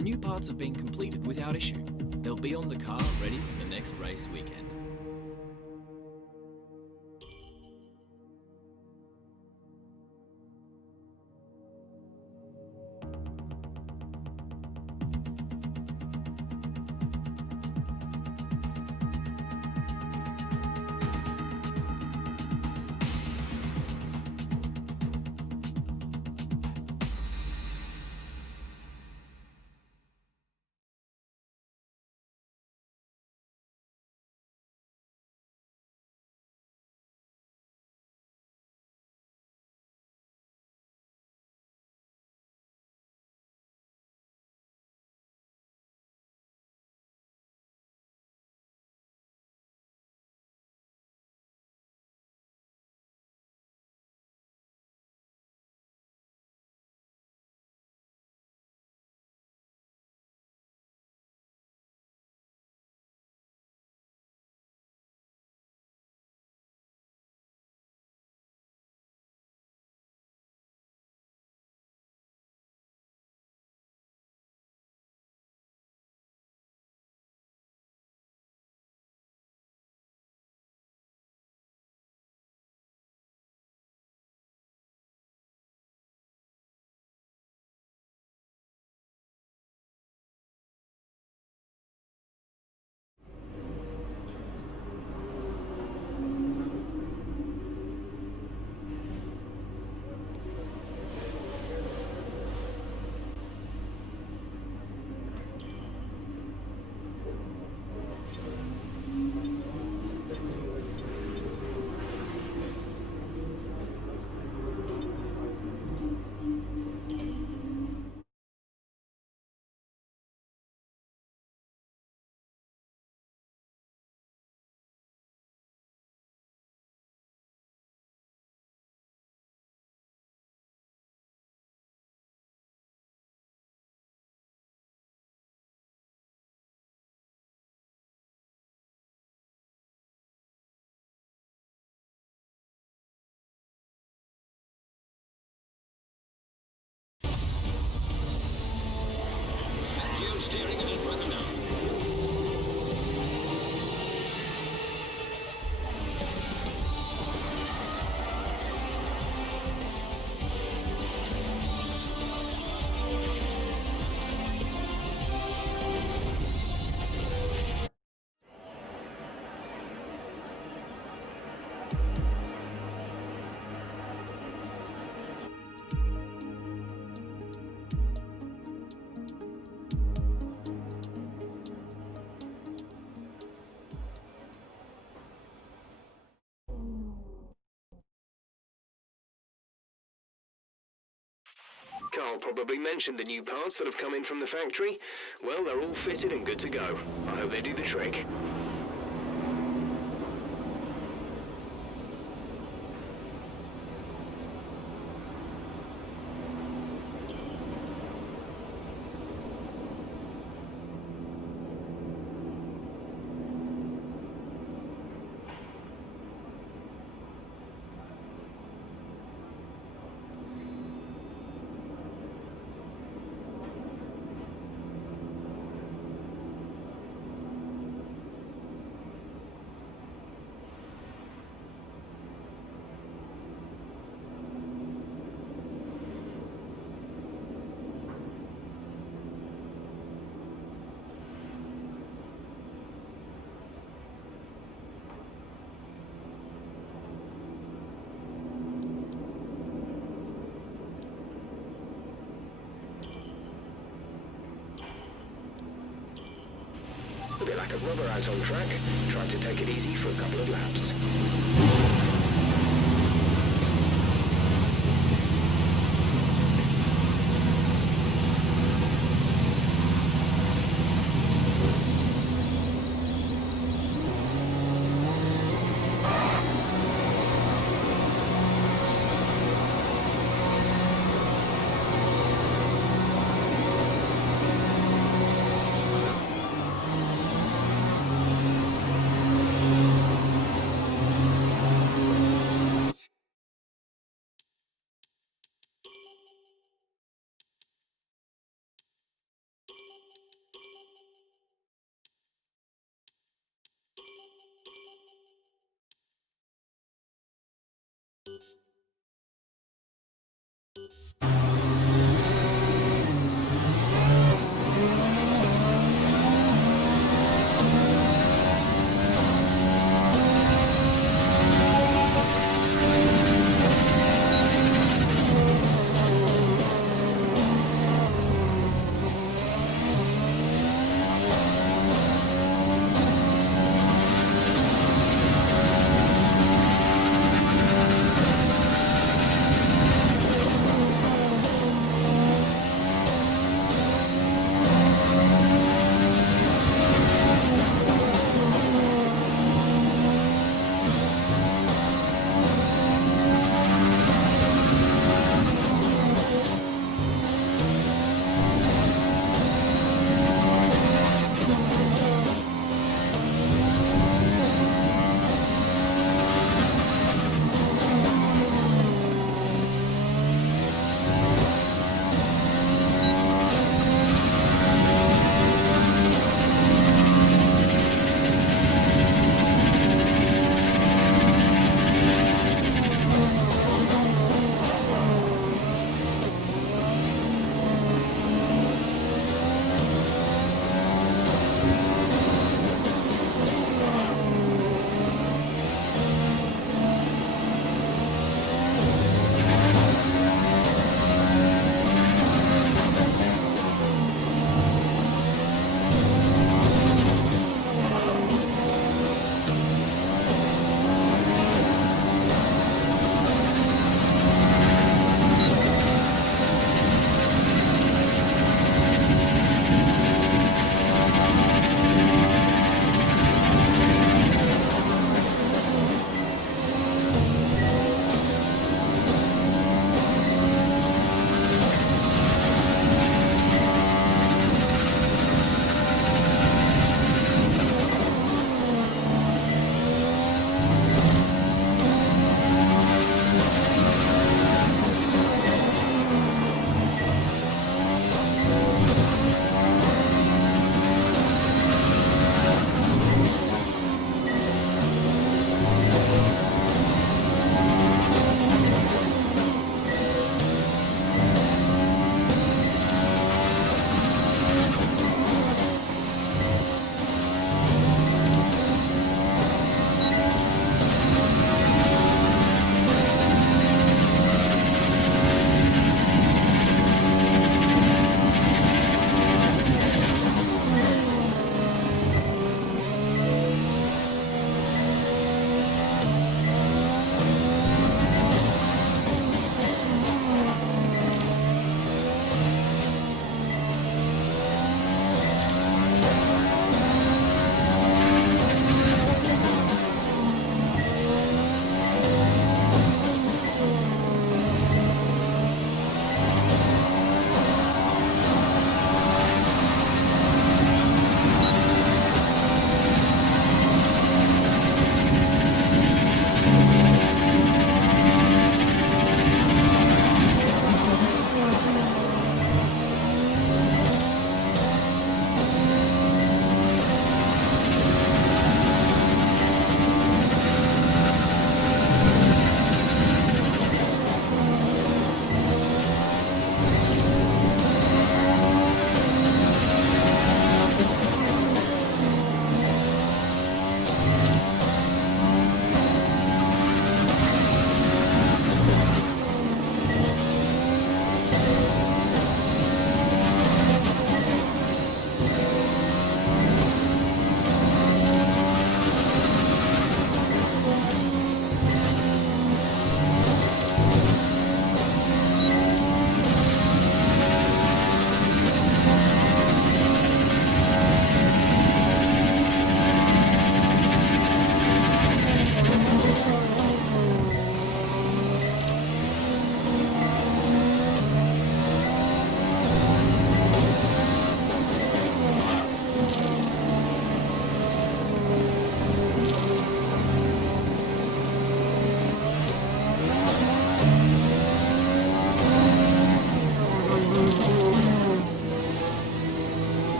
Our new parts have been completed without issue. They'll be on the car ready for the next race weekend. Steering is broken down. Carl probably mentioned the new parts that have come in from the factory. Well, they're all fitted and good to go. I hope they do the trick. A bit like a rubber out on track. Try to take it easy for a couple of laps.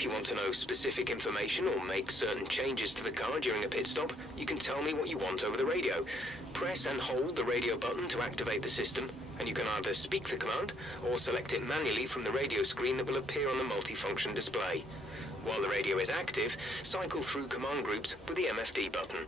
If you want to know specific information or make certain changes to the car during a pit stop, you can tell me what you want over the radio. Press and hold the radio button to activate the system, and you can either speak the command or select it manually from the radio screen that will appear on the multifunction display. While the radio is active, cycle through command groups with the MFD button.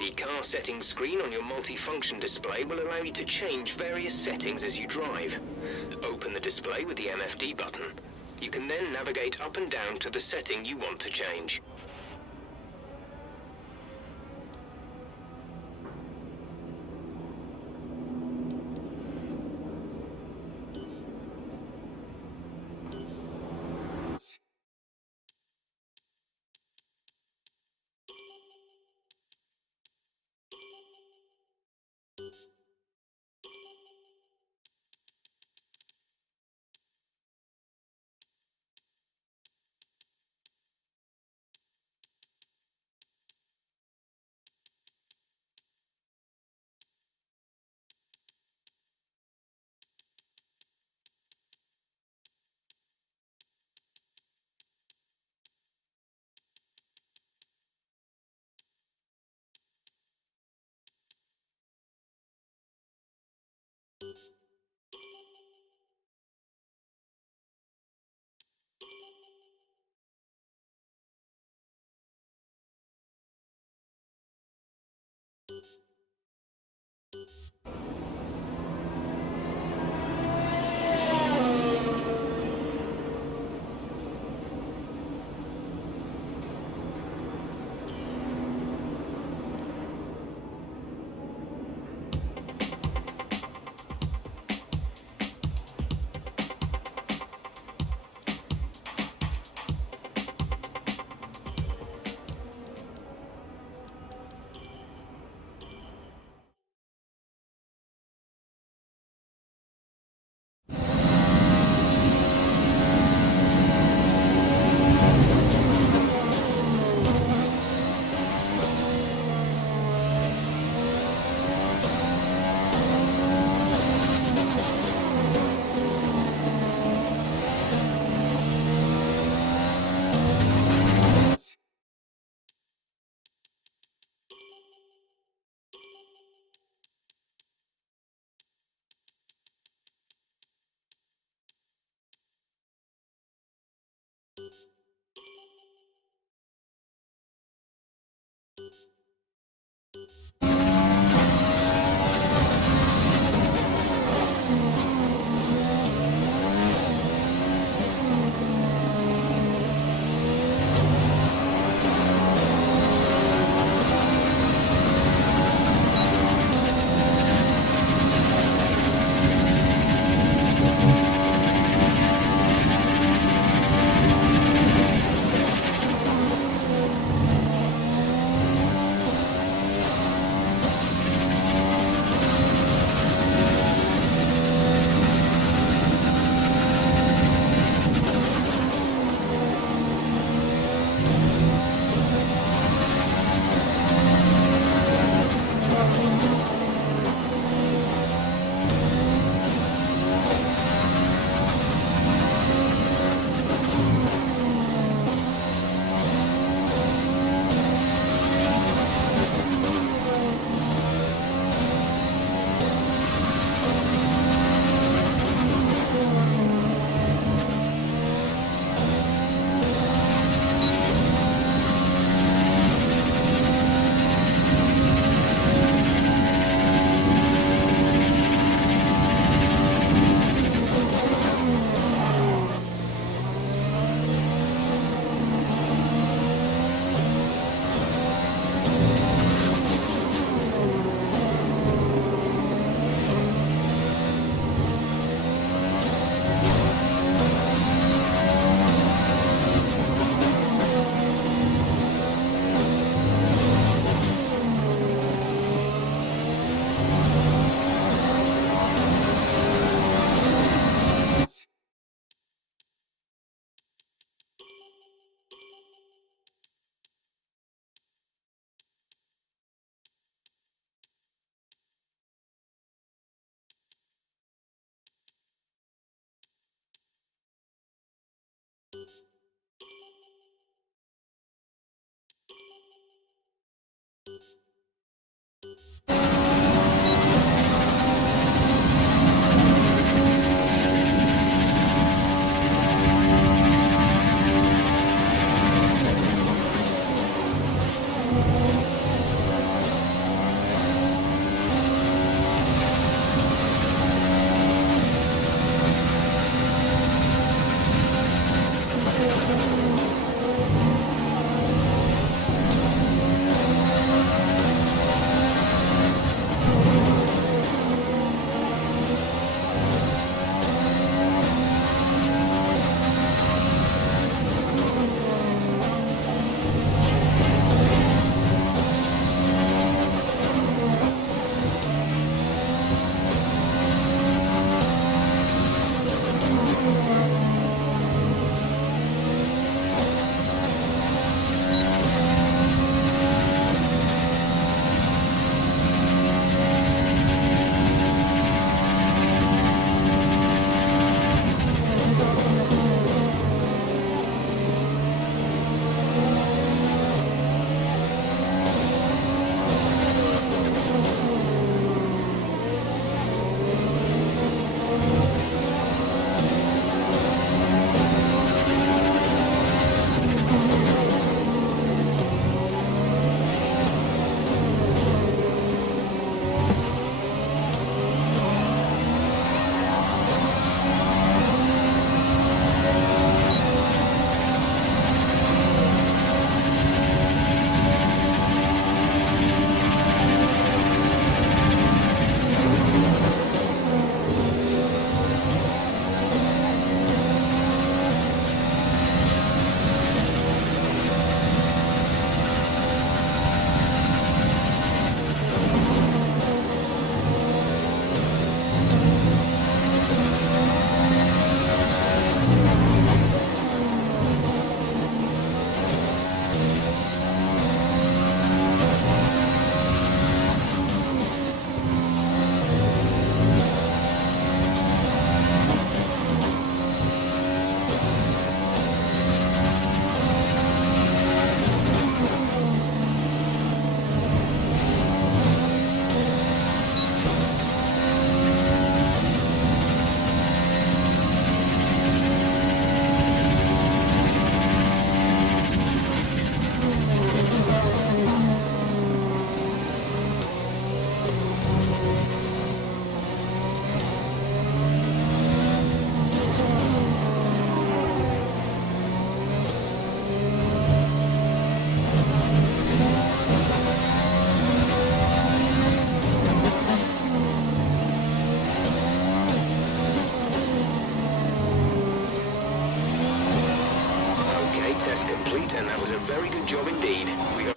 The car settings screen on your multi-function display will allow you to change various settings as you drive. Open the display with the MFD button. You can then navigate up and down to the setting you want to change. test complete, and that was a very good job indeed. We got...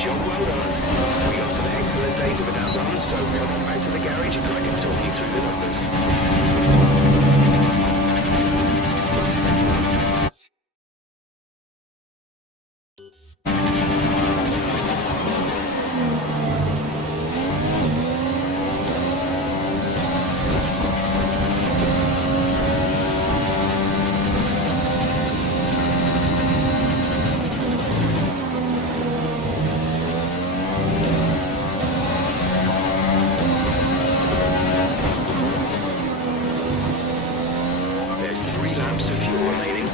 Job well done. We got some excellent data with that run, so come on back to the garage and I can talk you through the numbers. There's 3 lamps of fuel remaining.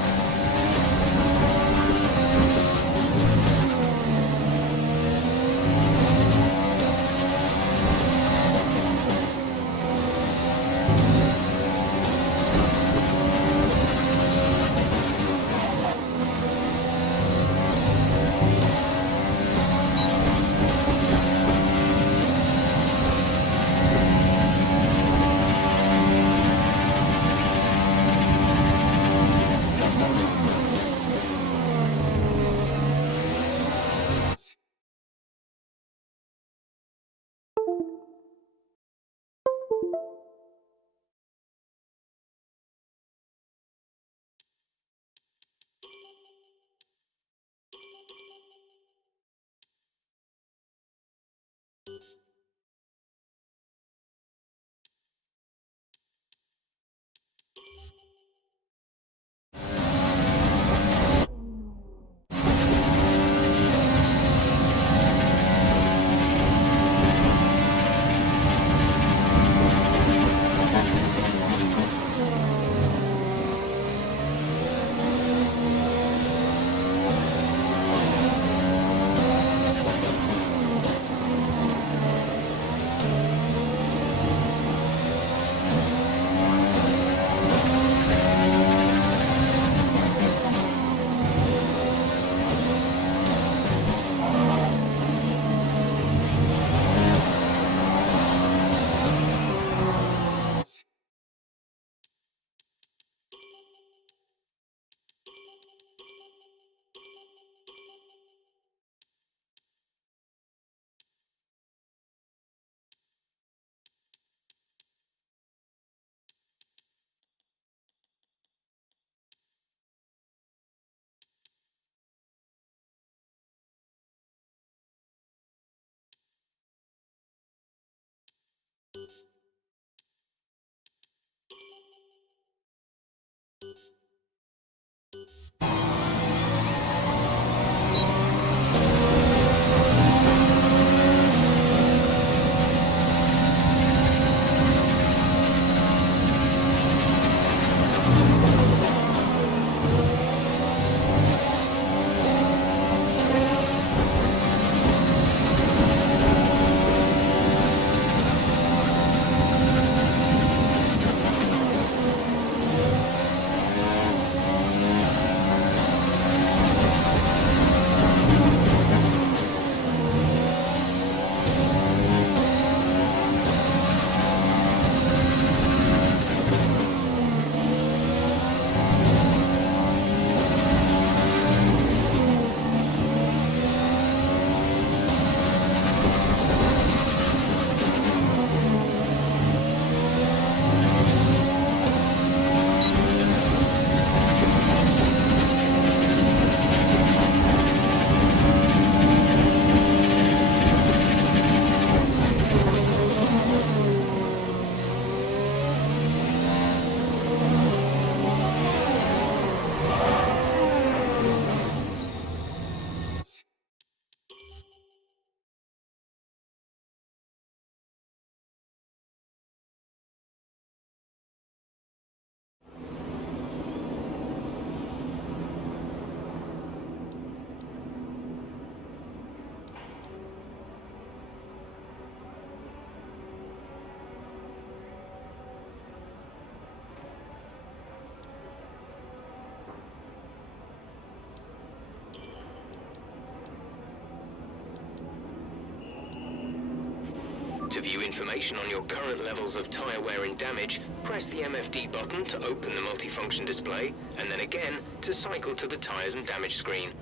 To view information on your current levels of tyre wear and damage, press the MFD button to open the multifunction display, and then again to cycle to the tyres and damage screen.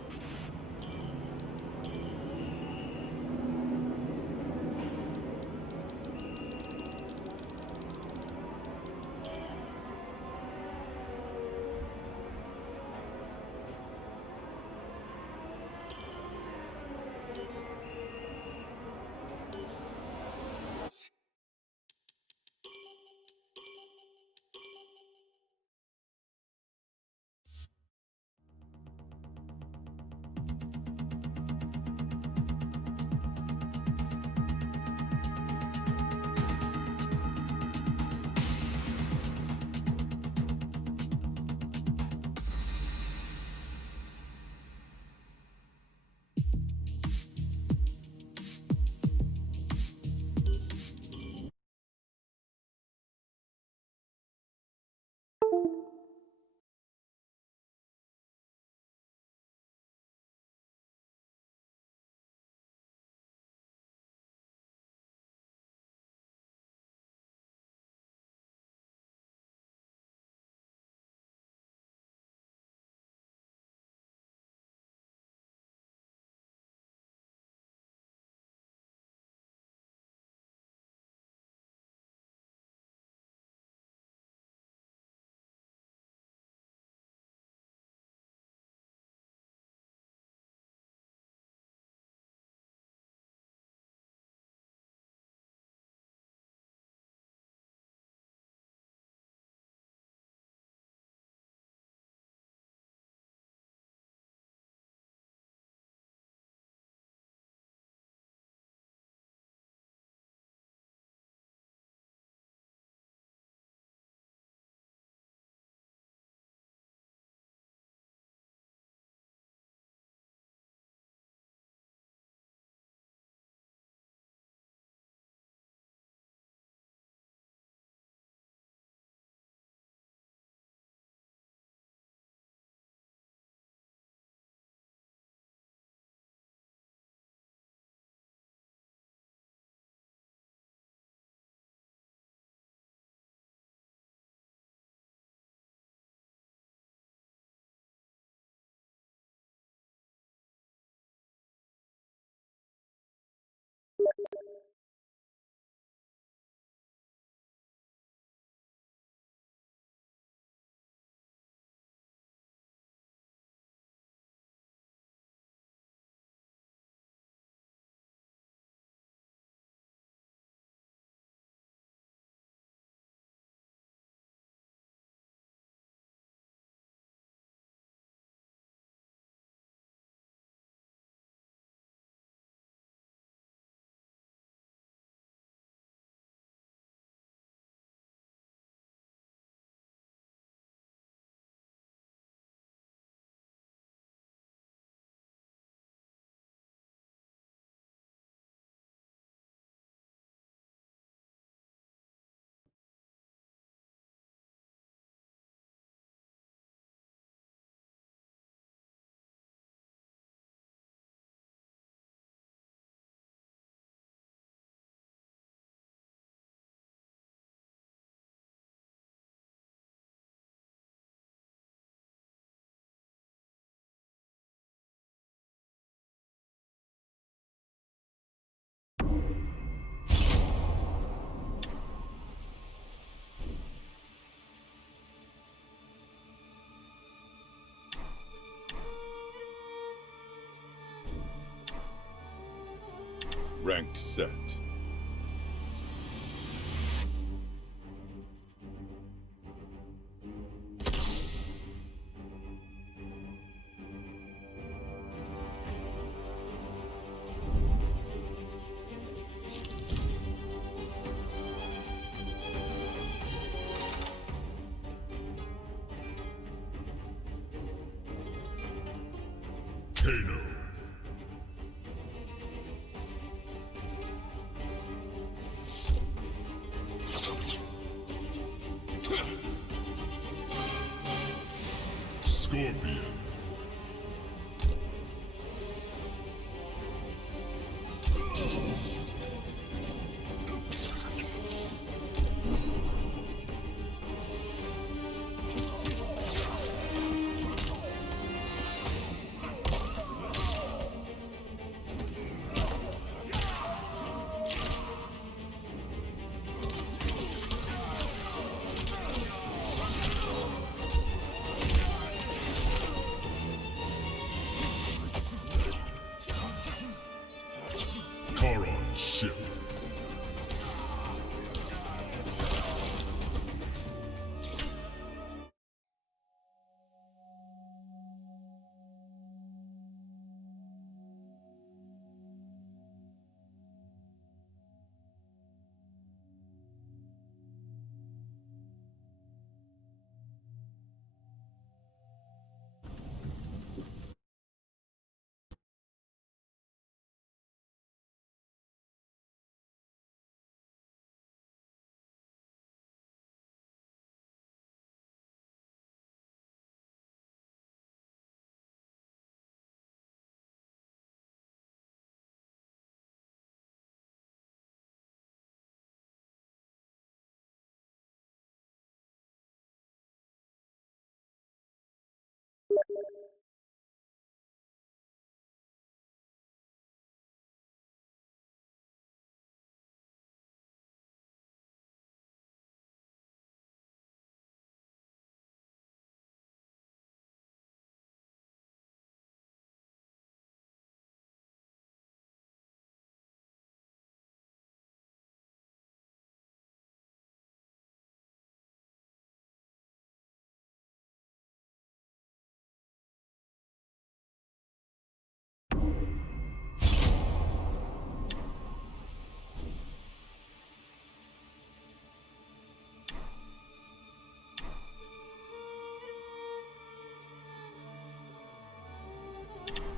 Ranked set. Kano. Scorpion. Ship.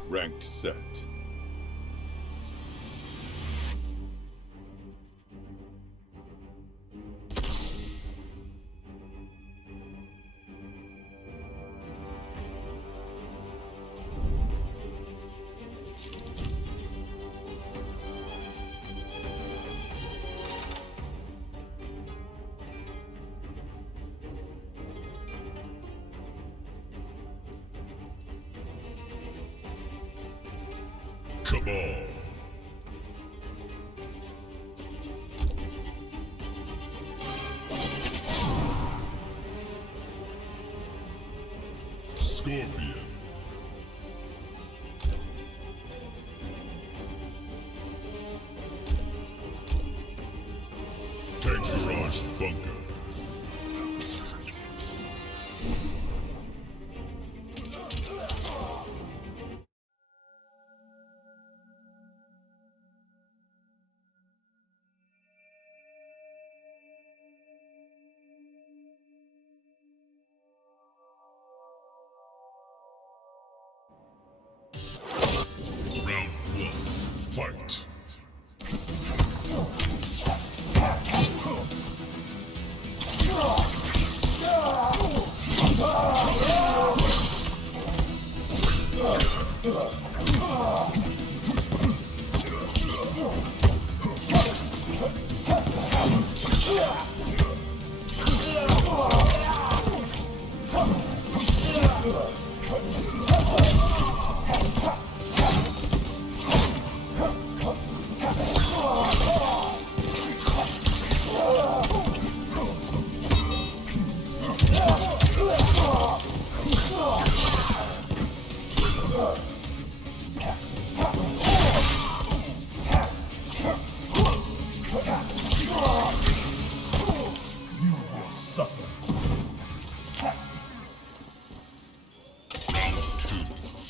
Ranked set. Cabal. Scorpion. Tank Garage Bunker. Round one, fight.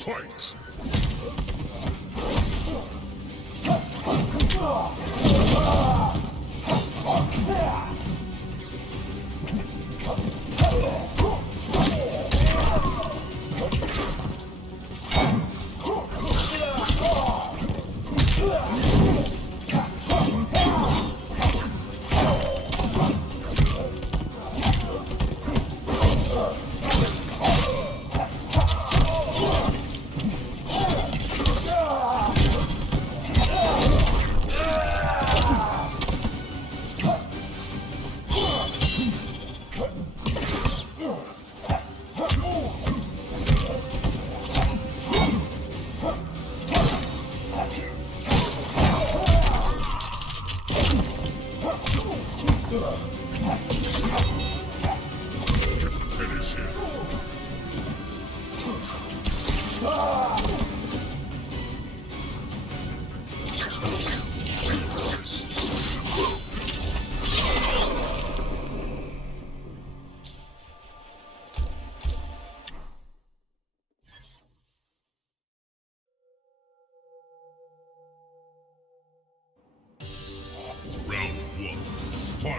Fight! Finish him. Round one. Fight!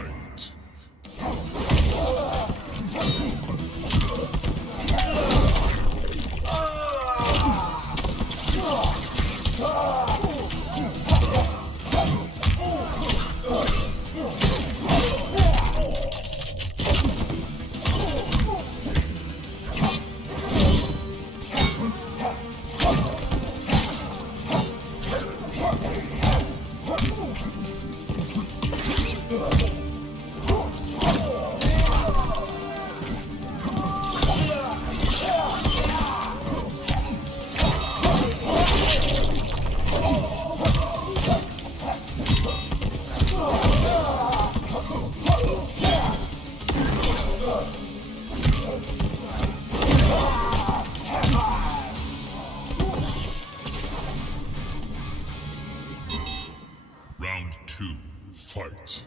Round two. Fight!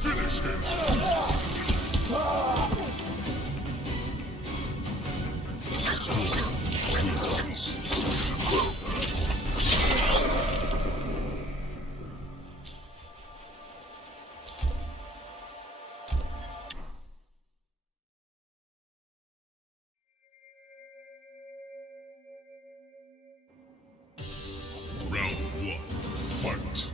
Finish him! Round one. Fight!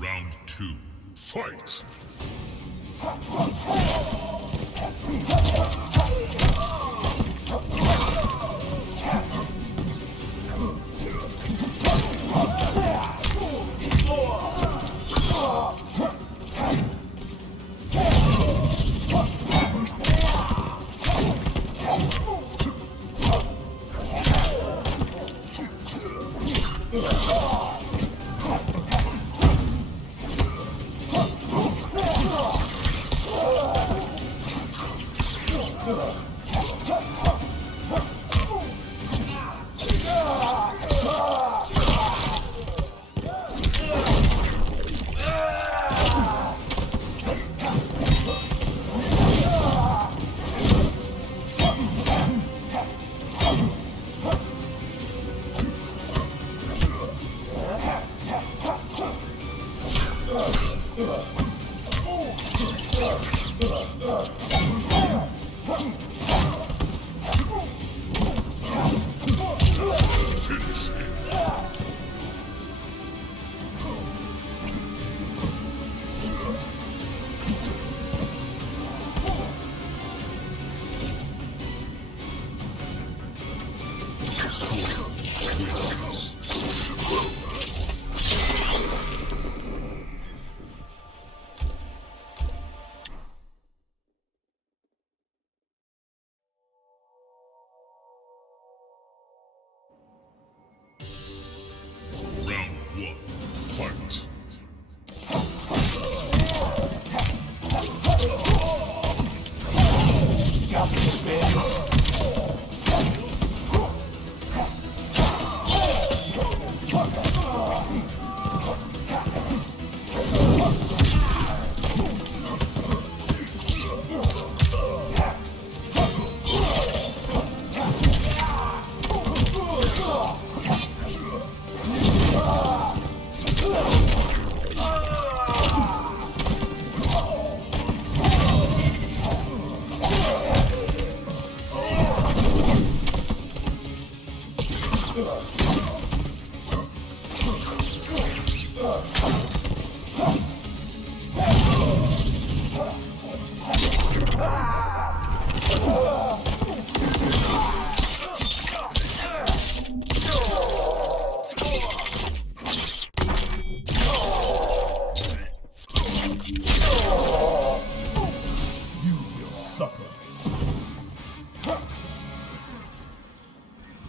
Round two. Fight!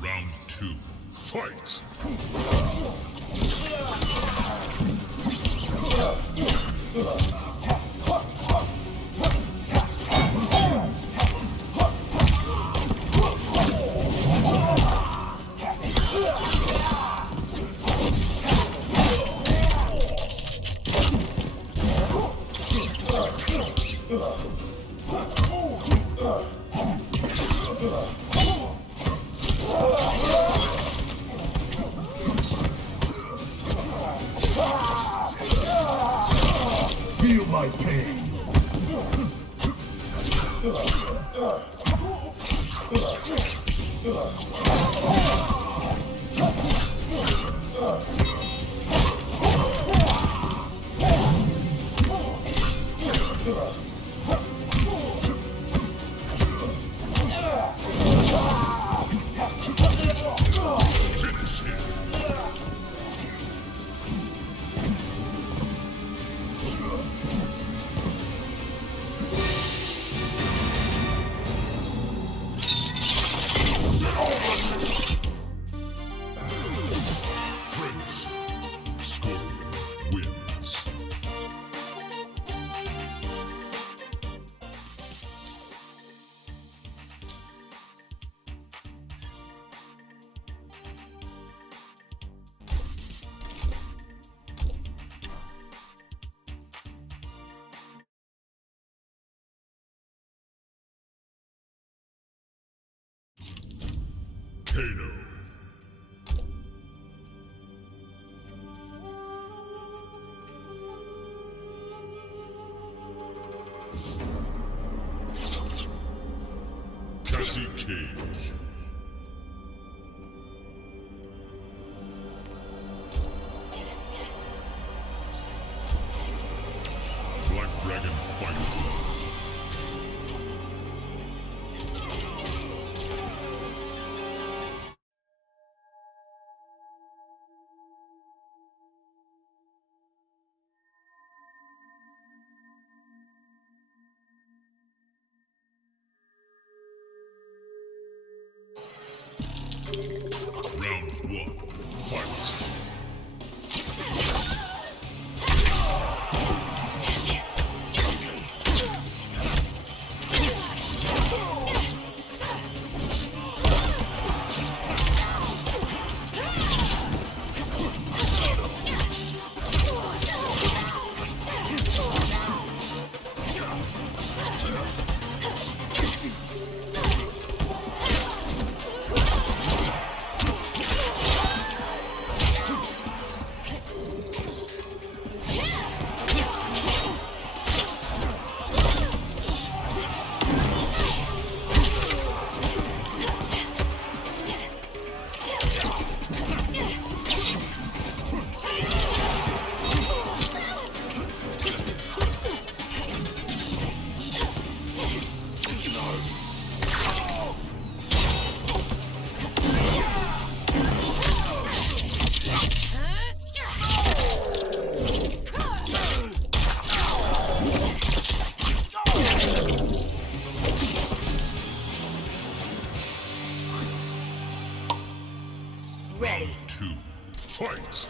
Round 2. Fight! Feel my pain. Finish him! Friends, Scorpion wins. Kano. Cassie Cage. Black Dragon Fight Club. Round 1. Fight! Ready. Round 2. Fight!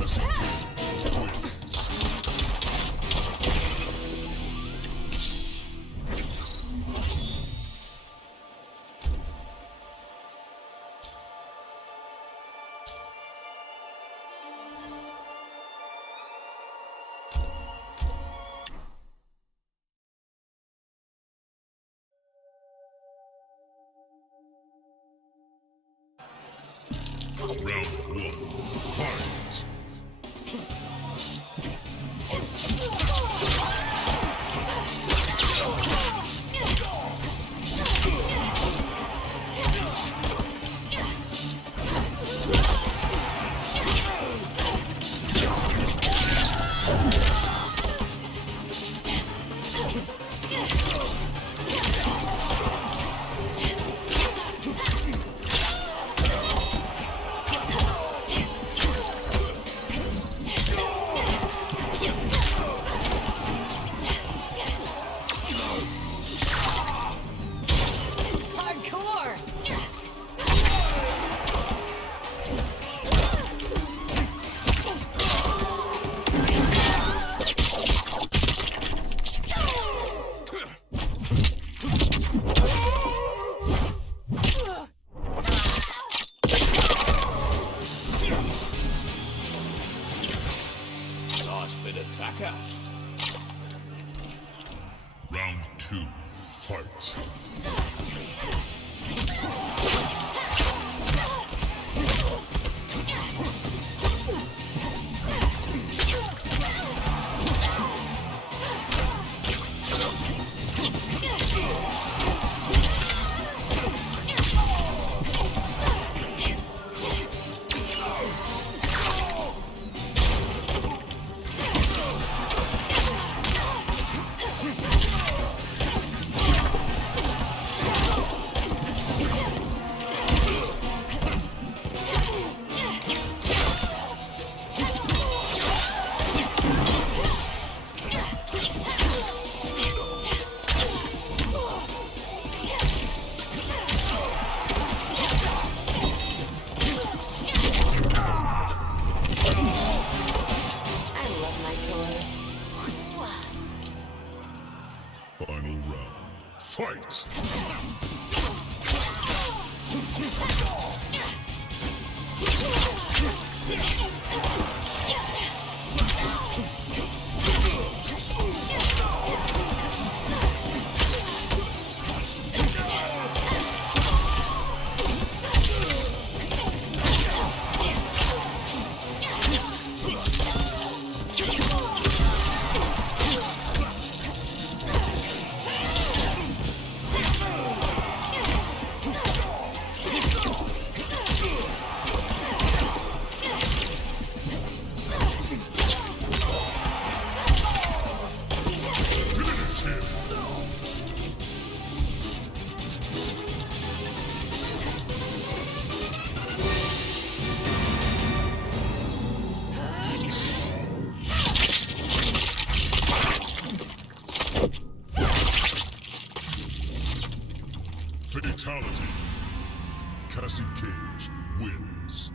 Cassie Cage wins. Round one, fight! Hardcore! Nice bit of tacker. Round two, fight! I love my toys. Final round, fight! Finish him! Fatality. Cassie Cage wins.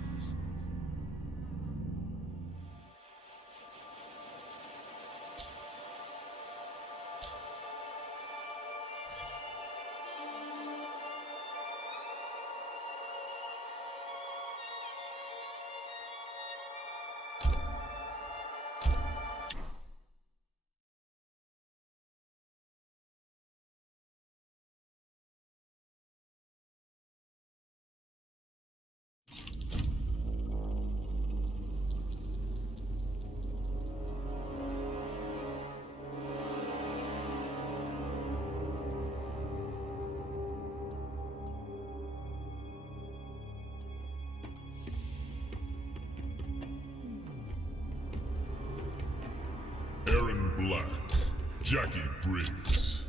Aaron Black, Jackie Briggs.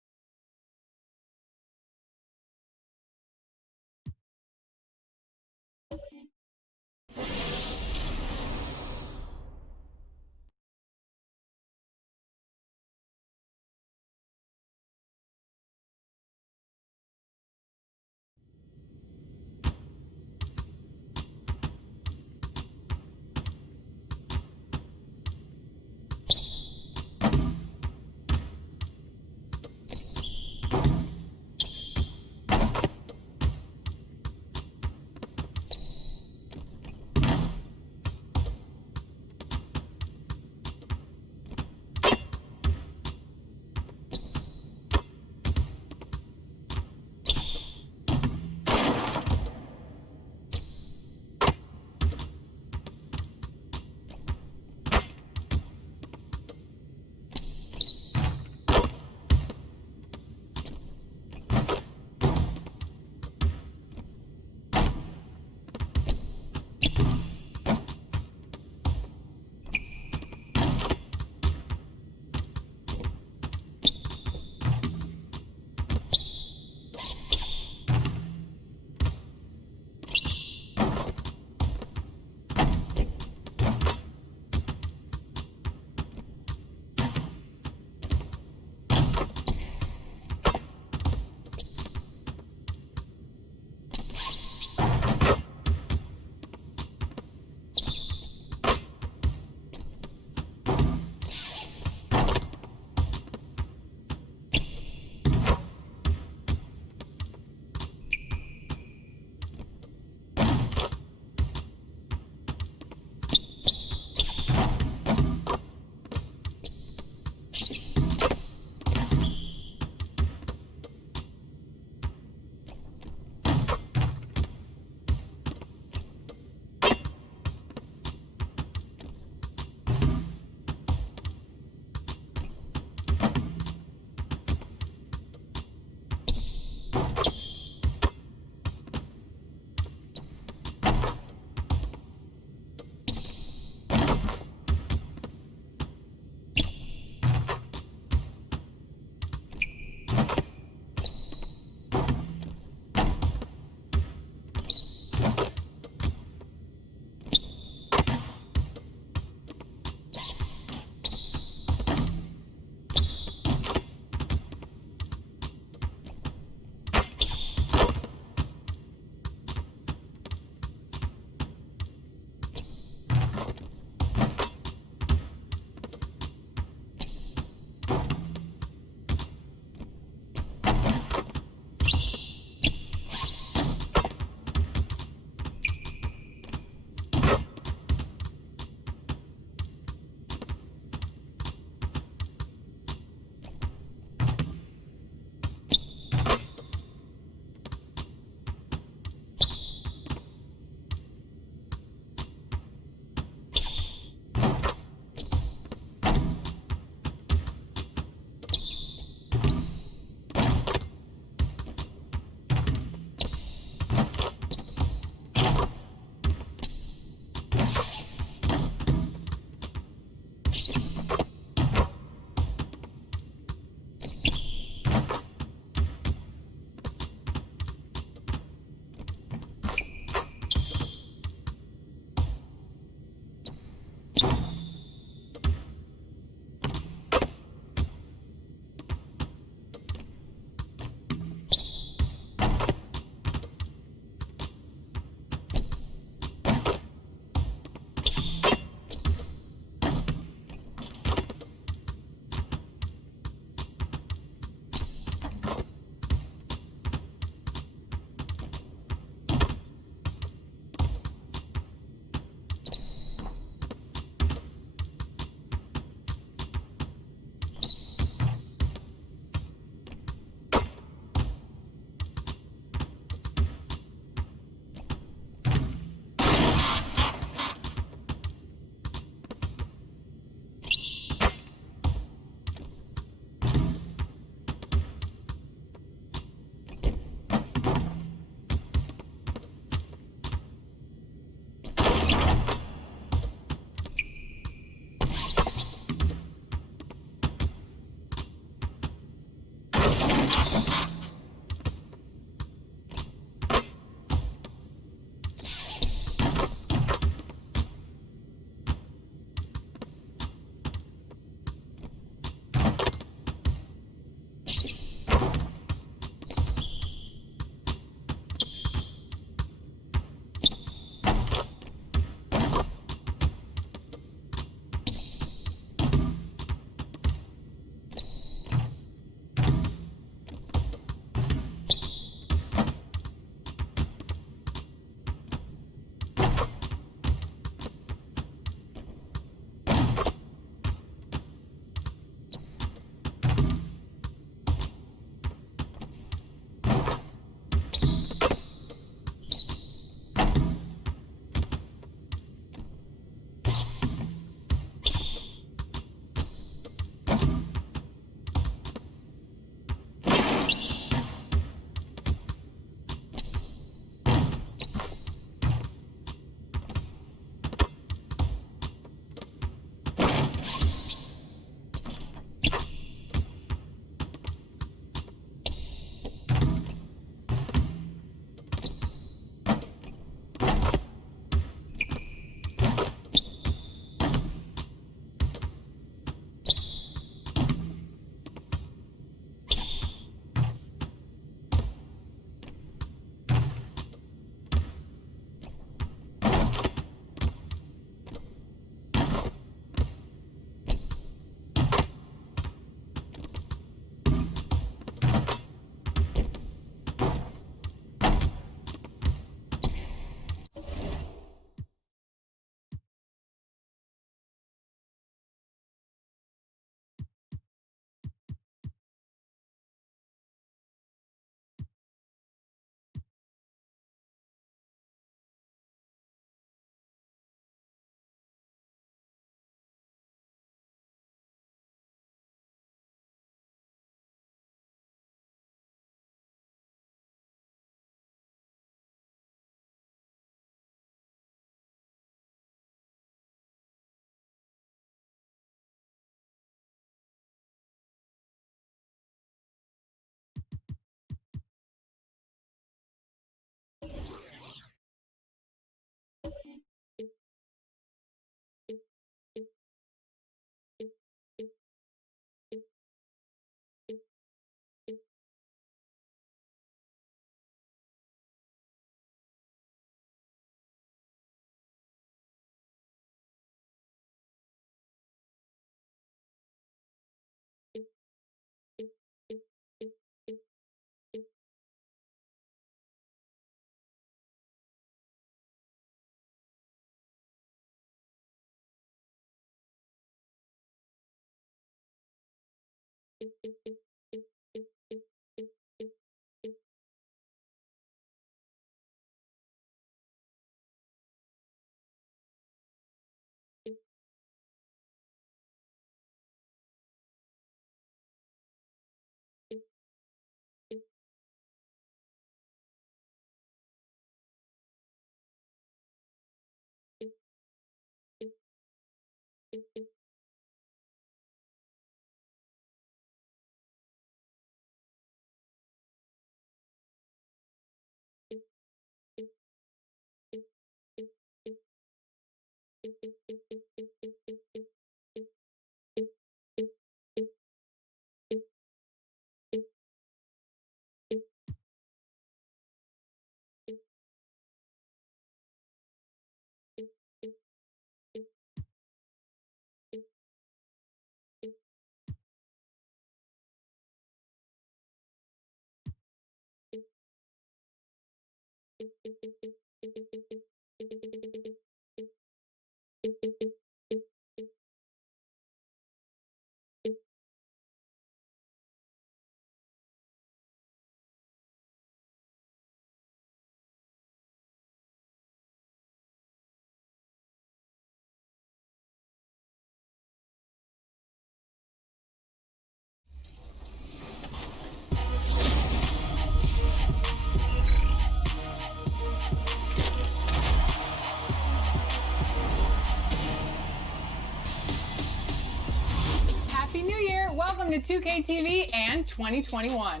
Happy New Year! Welcome to 2K TV and 2021.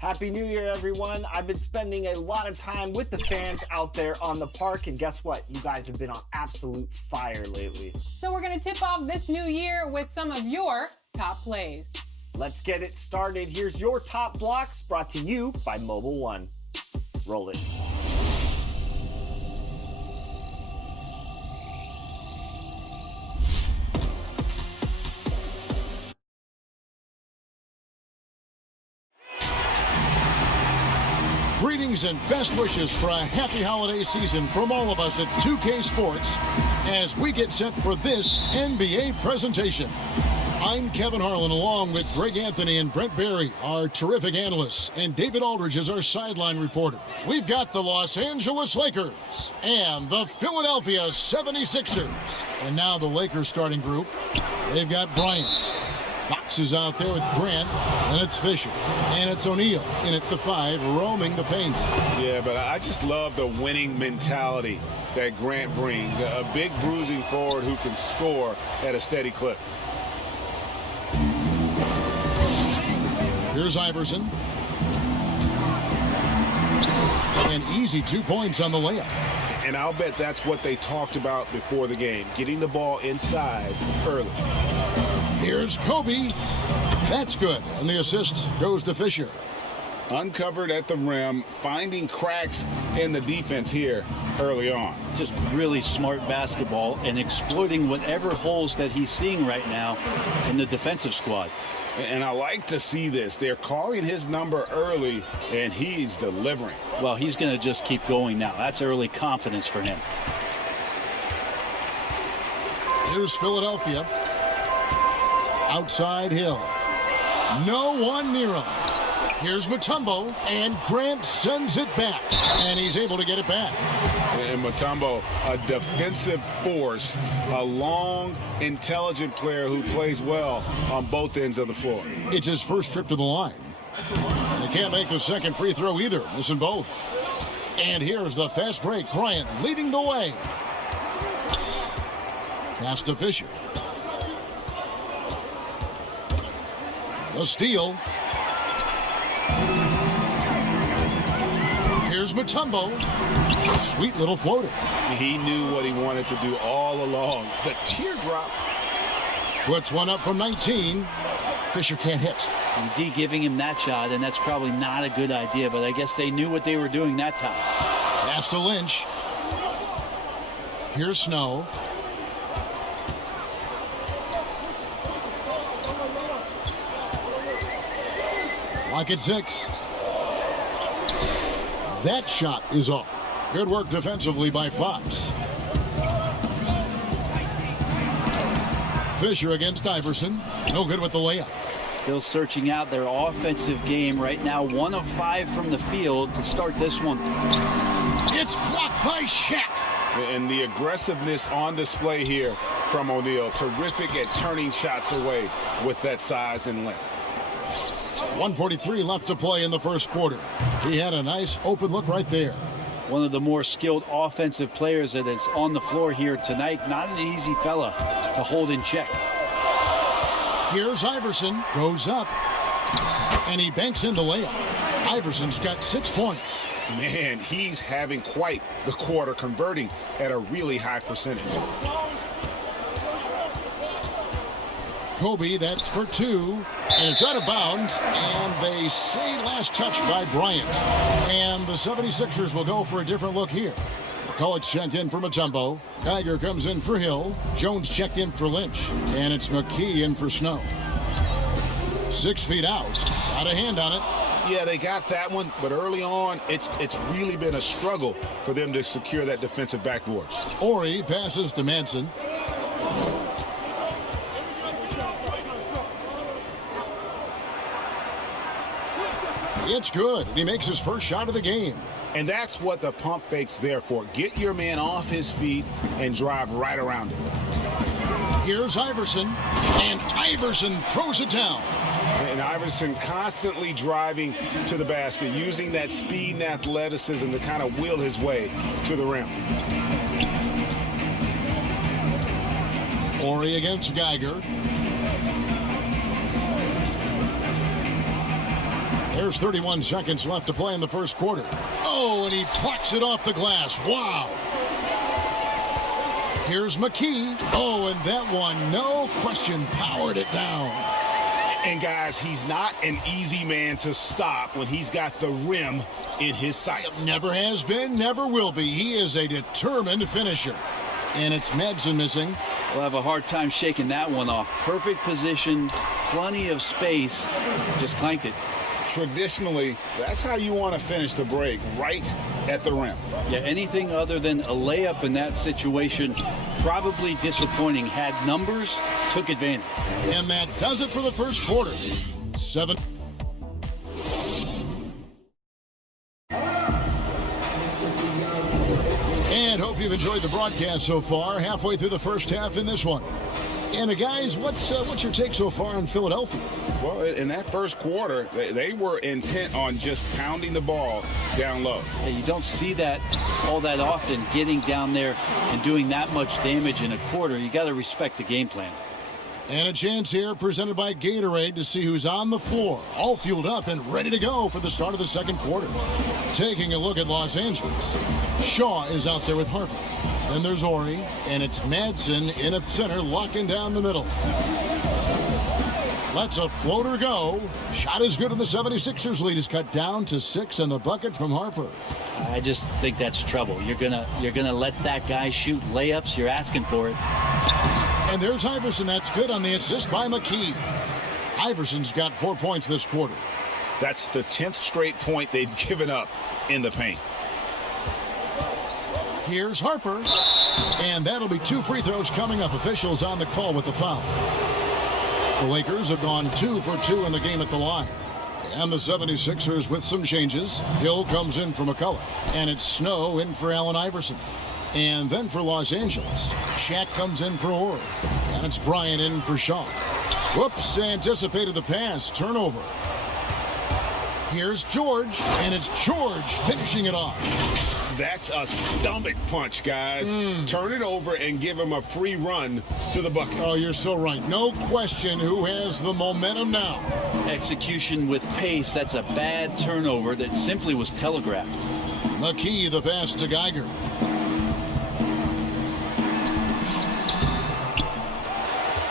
Happy New Year, everyone. I've been spending a lot of time with the fans out there on the park, and guess what? You guys have been on absolute fire lately. So we're going to tip off this new year with some of your top plays. Let's get it started. Here's your top blocks brought to you by Mobile One. Roll it. Greetings and best wishes for a happy holiday season from all of us at 2K Sports as we get set for this NBA presentation. I'm Kevin Harlan along with Greg Anthony and Brent Barry, our terrific analysts, and David Aldridge is our sideline reporter. We've got the Los Angeles Lakers and the Philadelphia 76ers. And now the Lakers starting group. They've got Bryant. Fox is out there with Grant, and it's Fisher, and it's O'Neal in at the 5, roaming the paint. Yeah, but I just love the winning mentality that Grant brings. A big bruising forward who can score at a steady clip. Here's Iverson. An easy 2 points on the layup. And I'll bet that's what they talked about before the game, getting the ball inside early. Here's Kobe. That's good. And the assist goes to Fisher. Uncovered at the rim, finding cracks in the defense here early on. Just really smart basketball and exploiting whatever holes that he's seeing right now in the defensive squad. And I like to see this. They're calling his number early, and he's delivering. Well, he's going to just keep going now. That's early confidence for him. Here's Philadelphia. Outside Hill. No one near him. Here's Mutombo, and Grant sends it back, and he's able to get it back. And Mutombo, a defensive force, a long, intelligent player who plays well on both ends of the floor. It's his first trip to the line. And he can't make the second free throw either, missing both. And here's the fast break. Bryant leading the way. Pass to Fisher. The steal. Here's Mutombo. Sweet little floater. He knew what he wanted to do all along. The teardrop. Puts one up from 19. Fisher can't hit. And D giving him that shot, and that's probably not a good idea, but I guess they knew what they were doing that time. Pass to Lynch. Here's Snow. Lock at 6. That shot is off. Good work defensively by Fox. Fisher against Iverson. No good with the layup. Still searching out their offensive game right now. 1 of 5 from the field to start this one. It's blocked by Shaq. And the aggressiveness on display here from O'Neal. Terrific at turning shots away with that size and length. 1:43 left to play in the first quarter. He had a nice open look right there. One of the more skilled offensive players that is on the floor here tonight. Not an easy fella to hold in check. Here's Iverson, goes up, and he banks in the layup. Iverson's got 6 points. Man, he's having quite the quarter, converting at a really high percentage. Kobe, that's for 2, and it's out of bounds, and they say last touch by Bryant. And the 76ers will go for a different look here. McCulloch's checked in for Mutombo. Geiger comes in for Hill. Jones checked in for Lynch. And it's McKee in for Snow. 6 feet out. Got a hand on it. Yeah, they got that one, but early on, it's really been a struggle for them to secure that defensive backboard. Ori passes to Manson. It's good, and he makes his first shot of the game. And that's what the pump fake's there for. Get your man off his feet and drive right around him. Here's Iverson, and Iverson throws it down. And Iverson constantly driving to the basket, using that speed and athleticism to kind of wheel his way to the rim. Ori against Geiger. There's 31 seconds left to play in the first quarter. Oh, and he plucks it off the glass. Wow. Here's McKee. Oh, and that one, no question, powered it down. And guys, he's not an easy man to stop when he's got the rim in his sights. Never has been, never will be. He is a determined finisher. And it's Madsen missing. We'll have a hard time shaking that one off. Perfect position, plenty of space, just clanked it. Traditionally, that's how you want to finish the break, right at the rim. Yeah, anything other than a layup in that situation, probably disappointing. Had numbers, took advantage. And that does it for the first quarter. 7. And hope you've enjoyed the broadcast so far. Halfway through the first half in this one. And guys, what's your take so far on Philadelphia? Well, in that first quarter, they were intent on just pounding the ball down low. Yeah, you don't see that all that often, getting down there and doing that much damage in a quarter. You got to respect the game plan. And a chance here presented by Gatorade to see who's on the floor, all fueled up and ready to go for the start of the second quarter. Taking a look at Los Angeles. Shaw is out there with Harper. Then there's Ori, and it's Madsen in at center, locking down the middle. Lets a floater go. Shot is good, and the 76ers lead is cut down to 6, and the bucket from Harper. I just think that's trouble. You're gonna let that guy shoot layups. You're asking for it. And there's Iverson. That's good on the assist by McKee. Iverson's got 4 points this quarter. That's the 10th straight point they've given up in the paint. Here's Harper. And that'll be 2 free throws coming up. Officials on the call with the foul. The Lakers have gone 2 for 2 in the game at the line. And the 76ers with some changes. Hill comes in for McCulloch. And it's Snow in for Allen Iverson. And then for Los Angeles, Shaq comes in for Ori. And it's Bryant in for Shaw. Whoops, anticipated the pass. Turnover. Here's George, and it's George finishing it off. That's a stomach punch, guys. Turn it over and give him a free run to the bucket. Oh, you're so right. No question who has the momentum now. Execution with pace. That's a bad turnover that simply was telegraphed. McKee, the pass to Geiger.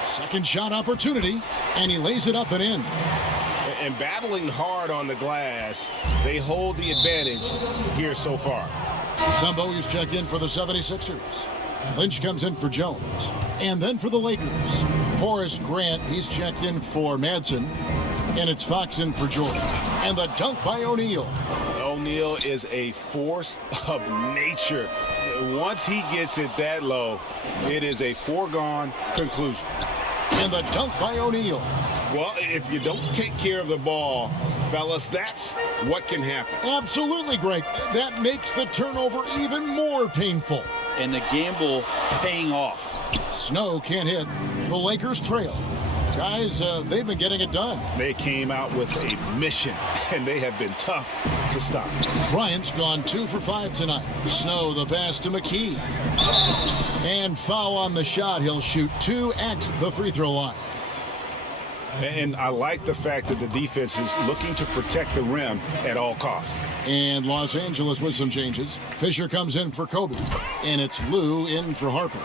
Second shot opportunity, and he lays it up and in. And battling hard on the glass, they hold the advantage here so far. Tumbo is checked in for the 76ers. Lynch comes in for Jones. And then for the Lakers, Horace Grant, he's checked in for Madsen. And it's Fox in for George. And the dunk by O'Neal. O'Neal is a force of nature. Once he gets it that low, it is a foregone conclusion. And the dunk by O'Neal. Well, if you don't take care of the ball, fellas, that's what can happen. Absolutely, Greg. That makes the turnover even more painful. And the gamble paying off. Snow can't hit. The Lakers trail. Guys, they've been getting it done. They came out with a mission, and they have been tough to stop. Bryant's gone 2 for 5 tonight. Snow the pass to McKee. And foul on the shot. He'll shoot 2 at the free throw line. And I like the fact that the defense is looking to protect the rim at all costs. And Los Angeles with some changes. Fisher comes in for Kobe. And it's Lou in for Harper.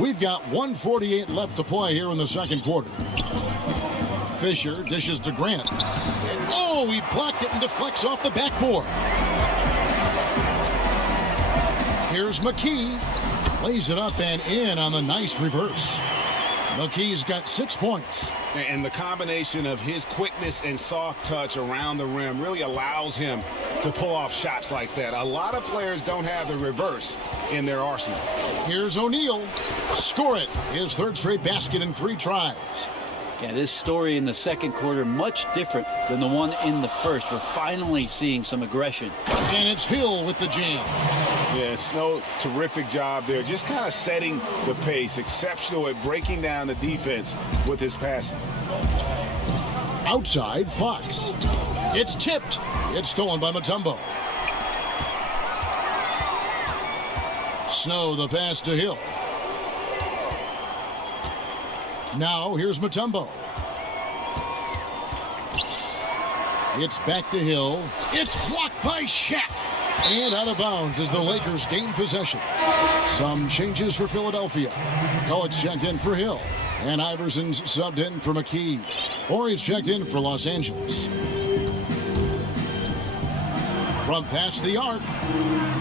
We've got 1:48 left to play here in the second quarter. Fisher dishes to Grant. And oh, he blocked it and deflects off the backboard. Here's McKee. Lays it up and in on the nice reverse. McKee's got 6 points. And the combination of his quickness and soft touch around the rim really allows him to pull off shots like that. A lot of players don't have the reverse in their arsenal. Here's O'Neal. Score it. His third straight basket in 3 tries. Yeah, this story in the second quarter much different than the one in the first. We're finally seeing some aggression. And it's Hill with the jam. Yeah, Snow, terrific job there. Just kind of setting the pace. Exceptional at breaking down the defense with his passing. Outside, Fox. It's tipped. It's stolen by Mutombo. Snow the pass to Hill. Now here's Mutombo. It's back to Hill. It's blocked by Shaq. And out of bounds as the Lakers gain possession. Some changes for Philadelphia. Gullick's checked in for Hill. And Iverson's subbed in for McKee. Horry's checked in for Los Angeles. From past the arc,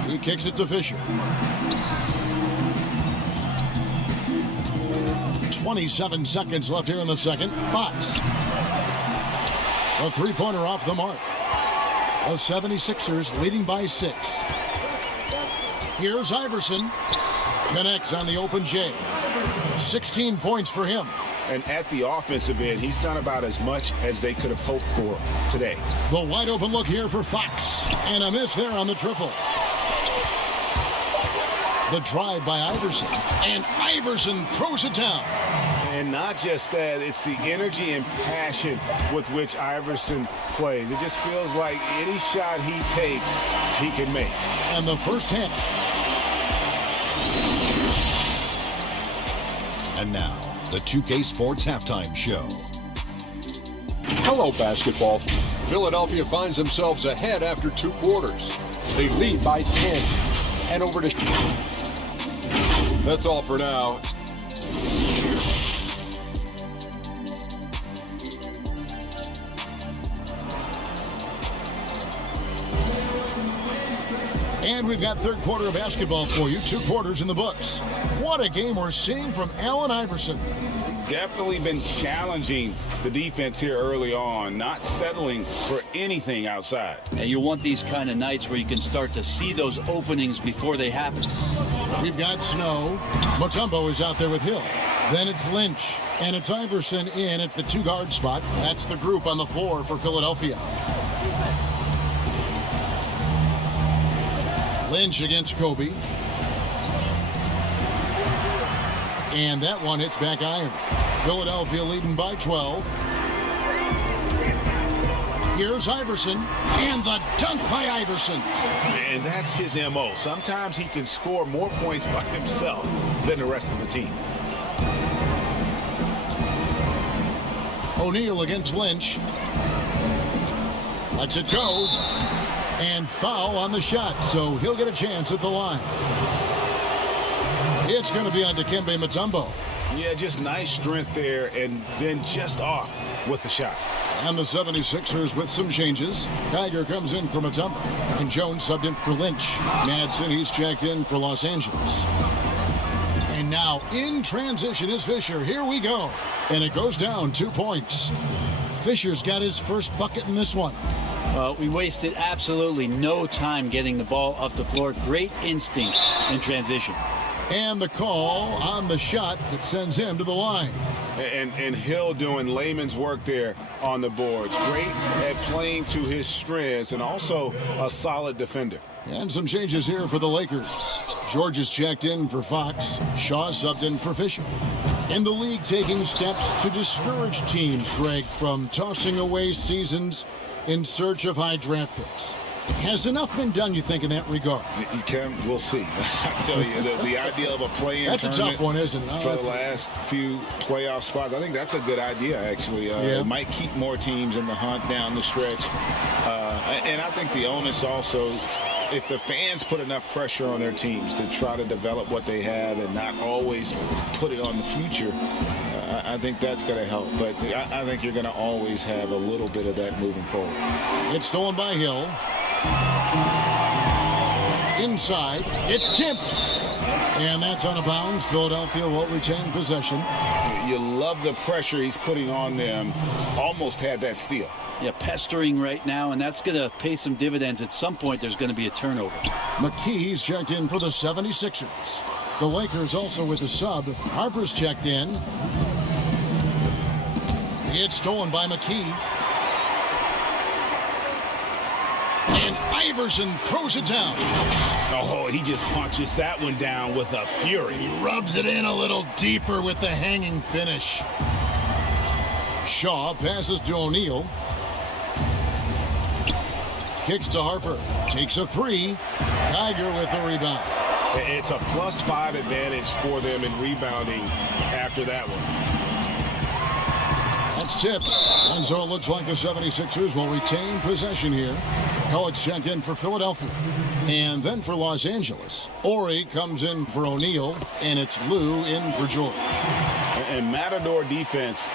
he kicks it to Fisher. 27 seconds left here in the second. Fox. A three-pointer off the mark. The 76ers leading by 6. Here's Iverson. Connects on the open J. 16 points for him. And at the offensive end, he's done about as much as they could have hoped for today. The wide open look here for Fox. And a miss there on the triple. The drive by Iverson. And Iverson throws it down. And not just that, it's the energy and passion with which Iverson plays. It just feels like any shot he takes, he can make. And the first half. And now, the 2K Sports Halftime Show. Hello, basketball. Philadelphia finds themselves ahead after 2 quarters. They lead by 10. Head over to... That's all for now. And we've got third quarter of basketball for you. 2 quarters in the books. What a game we're seeing from Allen Iverson. Definitely been challenging the defense here early on, not settling for anything outside. And you want these kind of nights where you can start to see those openings before they happen. We've got Snow. Mutombo is out there with Hill. Then it's Lynch. And it's Iverson in at the 2-guard spot. That's the group on the floor for Philadelphia. Lynch against Kobe. And that one hits back iron. Philadelphia leading by 12. Here's Iverson. And the dunk by Iverson. And that's his MO. Sometimes he can score more points by himself than the rest of the team. O'Neal against Lynch. Lets it go. And foul on the shot, so he'll get a chance at the line. It's going to be on Dikembe Mutombo. Yeah, just nice strength there, and then just off with the shot. And the 76ers with some changes. Tiger comes in for Mutombo. And Jones subbed in for Lynch. Madsen, he's checked in for Los Angeles. And now in transition is Fisher. Here we go. And it goes down 2 points. Fisher's got his first bucket in this one. Well, we wasted absolutely no time getting the ball up the floor. Great instincts in transition. And the call on the shot that sends him to the line. And Hill doing layman's work there on the boards. Great at playing to his strengths and also a solid defender. And some changes here for the Lakers. George is checked in for Fox. Shaw subbed in for Fisher. In the league taking steps to discourage teams, Greg, from tossing away seasons in search of high draft picks. Has enough been done, you think, in that regard? We'll see. I tell you, the idea of a play-in that's a tough one, isn't it? For the last few playoff spots, I think that's a good idea, actually. It might keep more teams in the hunt down the stretch. And I think the onus also, if the fans put enough pressure on their teams to try to develop what they have and not always put it on the future, I think that's going to help. But I think you're going to always have a little bit of that moving forward. It's stolen by Hill. Inside, it's tipped. And that's out of bounds. Philadelphia will retain possession. You love the pressure he's putting on them. Almost had that steal. Yeah, pestering right now, and that's going to pay some dividends. At some point, there's going to be a turnover. McKee's checked in for the 76ers. The Lakers also with the sub. Harper's checked in. It's stolen by McKee. And Iverson throws it down. Oh, he just punches that one down with a fury. He rubs it in a little deeper with the hanging finish. Shaw passes to O'Neal. Kicks to Harper. Takes a three. Tiger with the rebound. It's a +5 advantage for them in rebounding after that one. That's tipped. And so it looks like the 76ers will retain possession here. Coates checked in for Philadelphia. And then for Los Angeles. Ori comes in for O'Neal. And it's Lou in for George. And Matador defense,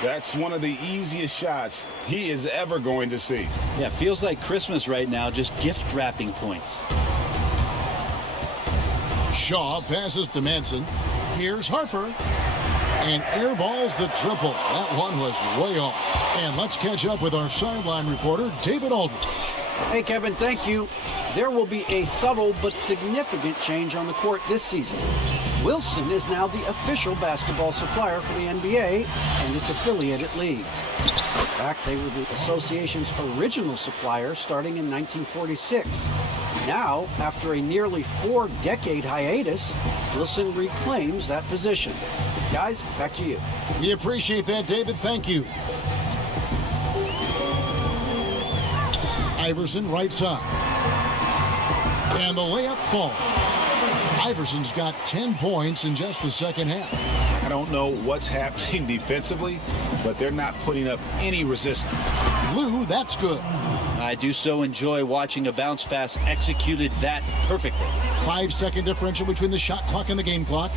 that's one of the easiest shots he is ever going to see. Yeah, feels like Christmas right now, just gift wrapping points. Shaw passes to Manson. Here's Harper. And airballs the triple. That one was way off. And let's catch up with our sideline reporter, David Aldridge. Hey, Kevin, thank you. There will be a subtle but significant change on the court this season. Wilson is now the official basketball supplier for the NBA and its affiliated leagues. In fact, they were the association's original supplier starting in 1946. Now, after a nearly 4-decade hiatus, Wilson reclaims that position. Guys, back to you. We appreciate that, David. Thank you. Iverson right side. And the layup falls. Iverson's got 10 points in just the second half. I don't know what's happening defensively, but they're not putting up any resistance. Lou, that's good. I do so enjoy watching a bounce pass executed that perfectly. 5-second differential between the shot clock and the game clock.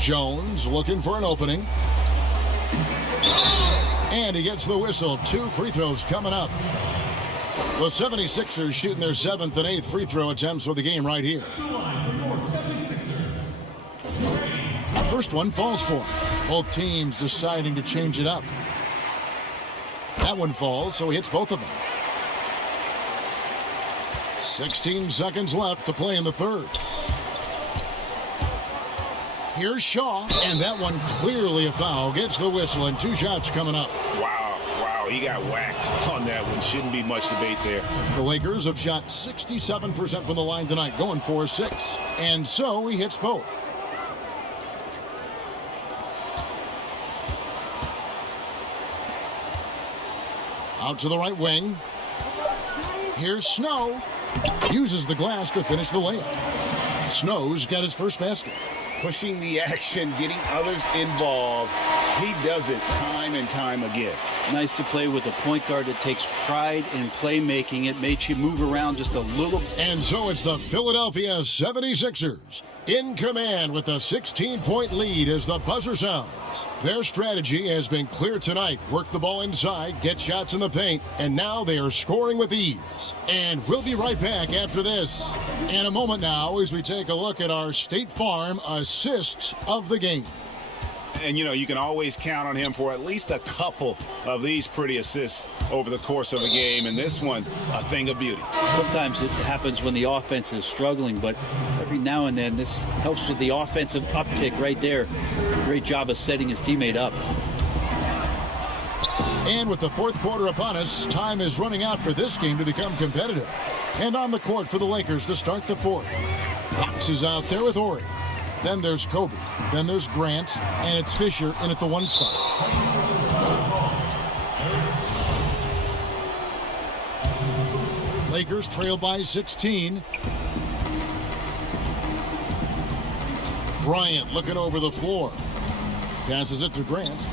Jones looking for an opening. And he gets the whistle. 2 free throws coming up. The 76ers shooting their 7th and 8th free throw attempts for the game right here. First one falls for him. Both teams deciding to change it up. That one falls, so he hits both of them. 16 seconds left to play in the third. Here's Shaw, and that one clearly a foul. Gets the whistle, and 2 shots coming up. Wow, he got whacked on that one. Shouldn't be much debate there. The Lakers have shot 67% from the line tonight, going 4-6. And so he hits both. Out to the right wing. Here's Snow. Uses the glass to finish the layup. Snow's got his first basket. Pushing the action, getting others involved. He does it time and time again. Nice to play with a point guard that takes pride in playmaking. It makes you move around just a little. And so it's the Philadelphia 76ers in command with a 16-point lead as the buzzer sounds. Their strategy has been clear tonight. Work the ball inside, get shots in the paint, and now they are scoring with ease. And we'll be right back after this. In a moment now as we take a look at our State Farm assists of the game. And, you know, you can always count on him for at least a couple of these pretty assists over the course of a game. And this one, a thing of beauty. Sometimes it happens when the offense is struggling, but every now and then this helps with the offensive uptick right there. Great job of setting his teammate up. And with the fourth quarter upon us, time is running out for this game to become competitive. And on the court for the Lakers to start the fourth. Fox is out there with Ori. Then there's Kobe. Then there's Grant. And it's Fisher in at the 1 spot. Lakers trail by 16. Bryant looking over the floor. Passes it to Grant.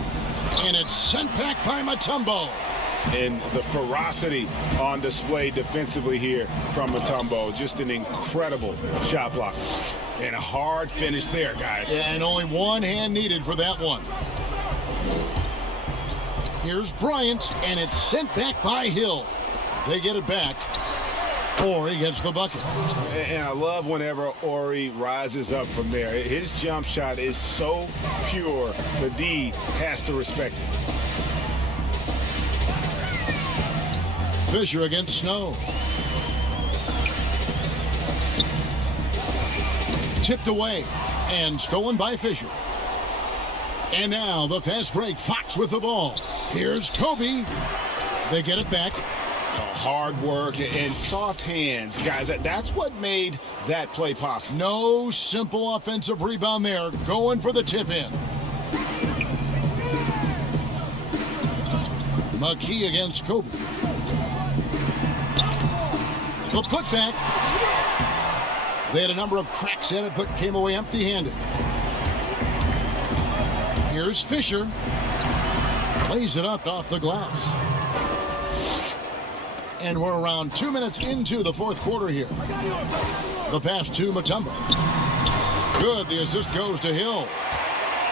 And it's sent back by Mutombo. And the ferocity on display defensively here from Mutombo. Just an incredible shot block. And a hard finish there, guys. Yeah, and only one hand needed for that one. Here's Bryant, and it's sent back by Hill. They get it back. Ori gets the bucket. And I love whenever Ori rises up from there. His jump shot is so pure, the D has to respect it. Fisher against Snow. Tipped away and stolen by Fisher. And now the fast break. Fox with the ball. Here's Kobe. They get it back. Hard work and soft hands. Guys, that's what made that play possible. No simple offensive rebound there. Going for the tip in. McKee against Kobe. The putback. They had a number of cracks at it, but came away empty-handed. Here's Fisher. Plays it up off the glass. And we're around 2 minutes into the fourth quarter here. The pass to Mutombo. Good, the assist goes to Hill.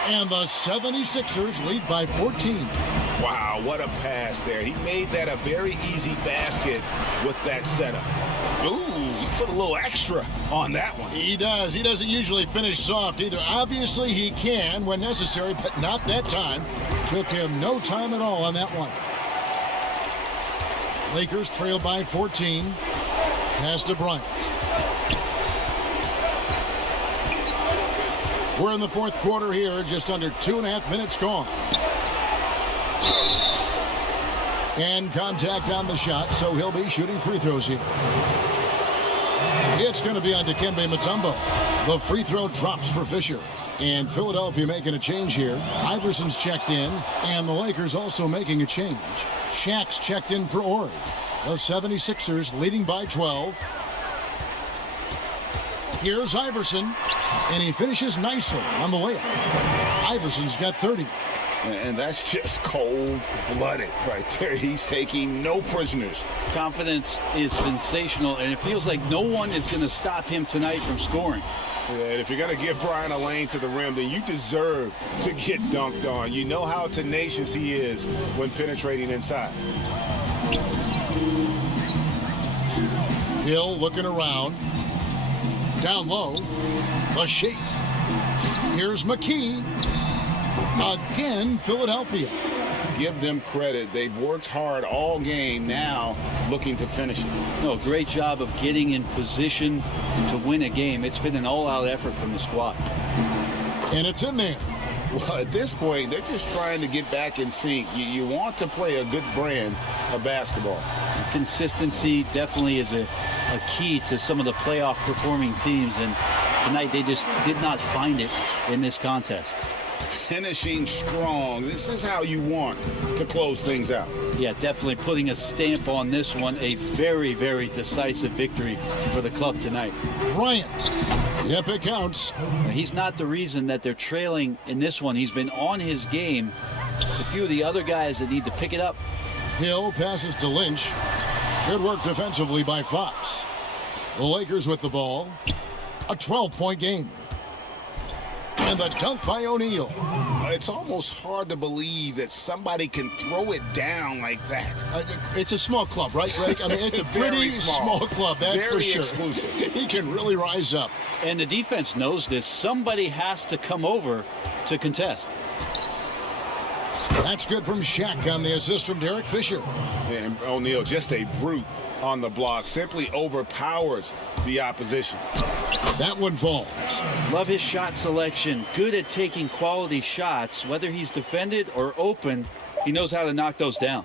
And the 76ers lead by 14. Wow, what a pass there. He made that a very easy basket with that setup. Ooh, he put a little extra on that one. He does. He doesn't usually finish soft either. Obviously, he can when necessary, but not that time. Took him no time at all on that one. Lakers trail by 14. Pass to Bryant. We're in the fourth quarter here, just under 2.5 minutes gone. And contact on the shot, so he'll be shooting free throws here. It's going to be on Dikembe Mutombo. The free throw drops for Fisher. And Philadelphia making a change here. Iverson's checked in, and the Lakers also making a change. Shaq's checked in for Ori. The 76ers leading by 12. Here's Iverson, and he finishes nicely on the layup. Iverson's got 30. And that's just cold-blooded right there. He's taking no prisoners. Confidence is sensational, and it feels like no one is going to stop him tonight from scoring. Yeah, and if you're going to give Brian a lane to the rim, then you deserve to get dunked on. You know how tenacious he is when penetrating inside. Hill looking around. Down low. A shake. Here's McKee. Again, Philadelphia. Give them credit. They've worked hard all game, now looking to finish it. No, great job of getting in position to win a game. It's been an all-out effort from the squad. And it's in there. Well, at this point, they're just trying to get back in sync. You want to play a good brand of basketball. Consistency definitely is a key to some of the playoff performing teams, and tonight they just did not find it in this contest. Finishing strong. This is how you want to close things out. Yeah, definitely putting a stamp on this one. A very, very decisive victory for the club tonight. Bryant. Yep, it counts. He's not the reason that they're trailing in this one. He's been on his game. It's a few of the other guys that need to pick it up. Hill passes to Lynch. Good work defensively by Fox. The Lakers with the ball. A 12-point game. And the dunk by O'Neal. It's almost hard to believe that somebody can throw it down like that. It's a small club, right, Rick? I mean, it's a pretty small club, that's very for sure. Exclusive. He can really rise up. And the defense knows this. Somebody has to come over to contest. That's good from Shaq on the assist from Derek Fisher. And O'Neal, just a brute on the block, simply overpowers the opposition. That one falls. Love his shot selection. Good at taking quality shots. Whether he's defended or open, he knows how to knock those down.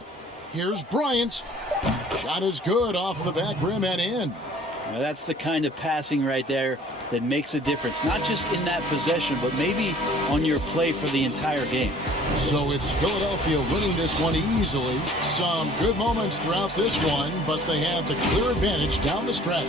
Here's Bryant. Shot is good off the back rim and in. Now that's the kind of passing right there that makes a difference. Not just in that possession, but maybe on your play for the entire game. So it's Philadelphia winning this one easily. Some good moments throughout this one, but they have the clear advantage down the stretch.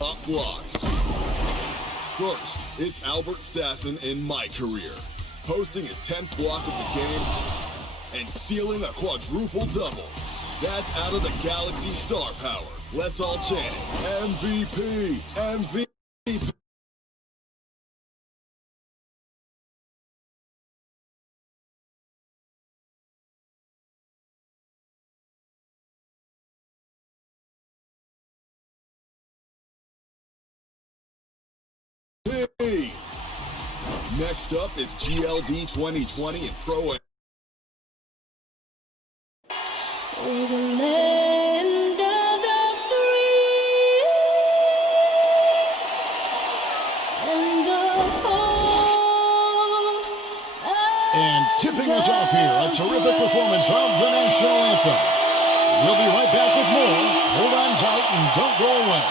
Top blocks. First, it's Albert Stassen in My Career, posting his 10th block of the game and sealing a quadruple double. That's out of the Galaxy star power. Let's all chant MVP, MVP. Next up is GLD 2020 and Pro A. We're the land of the free and the home. And tipping us off here, a terrific performance of the national anthem. We'll be right back with more. Hold on tight and don't go away.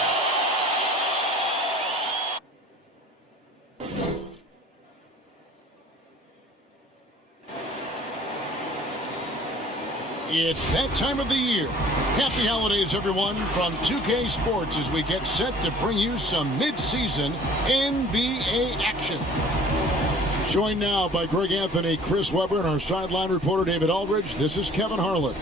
It's that time of the year. Happy holidays, everyone, from 2K Sports as we get set to bring you some mid-season NBA action. Joined now by Greg Anthony, Chris Webber, and our sideline reporter David Aldridge. This is Kevin Harlan.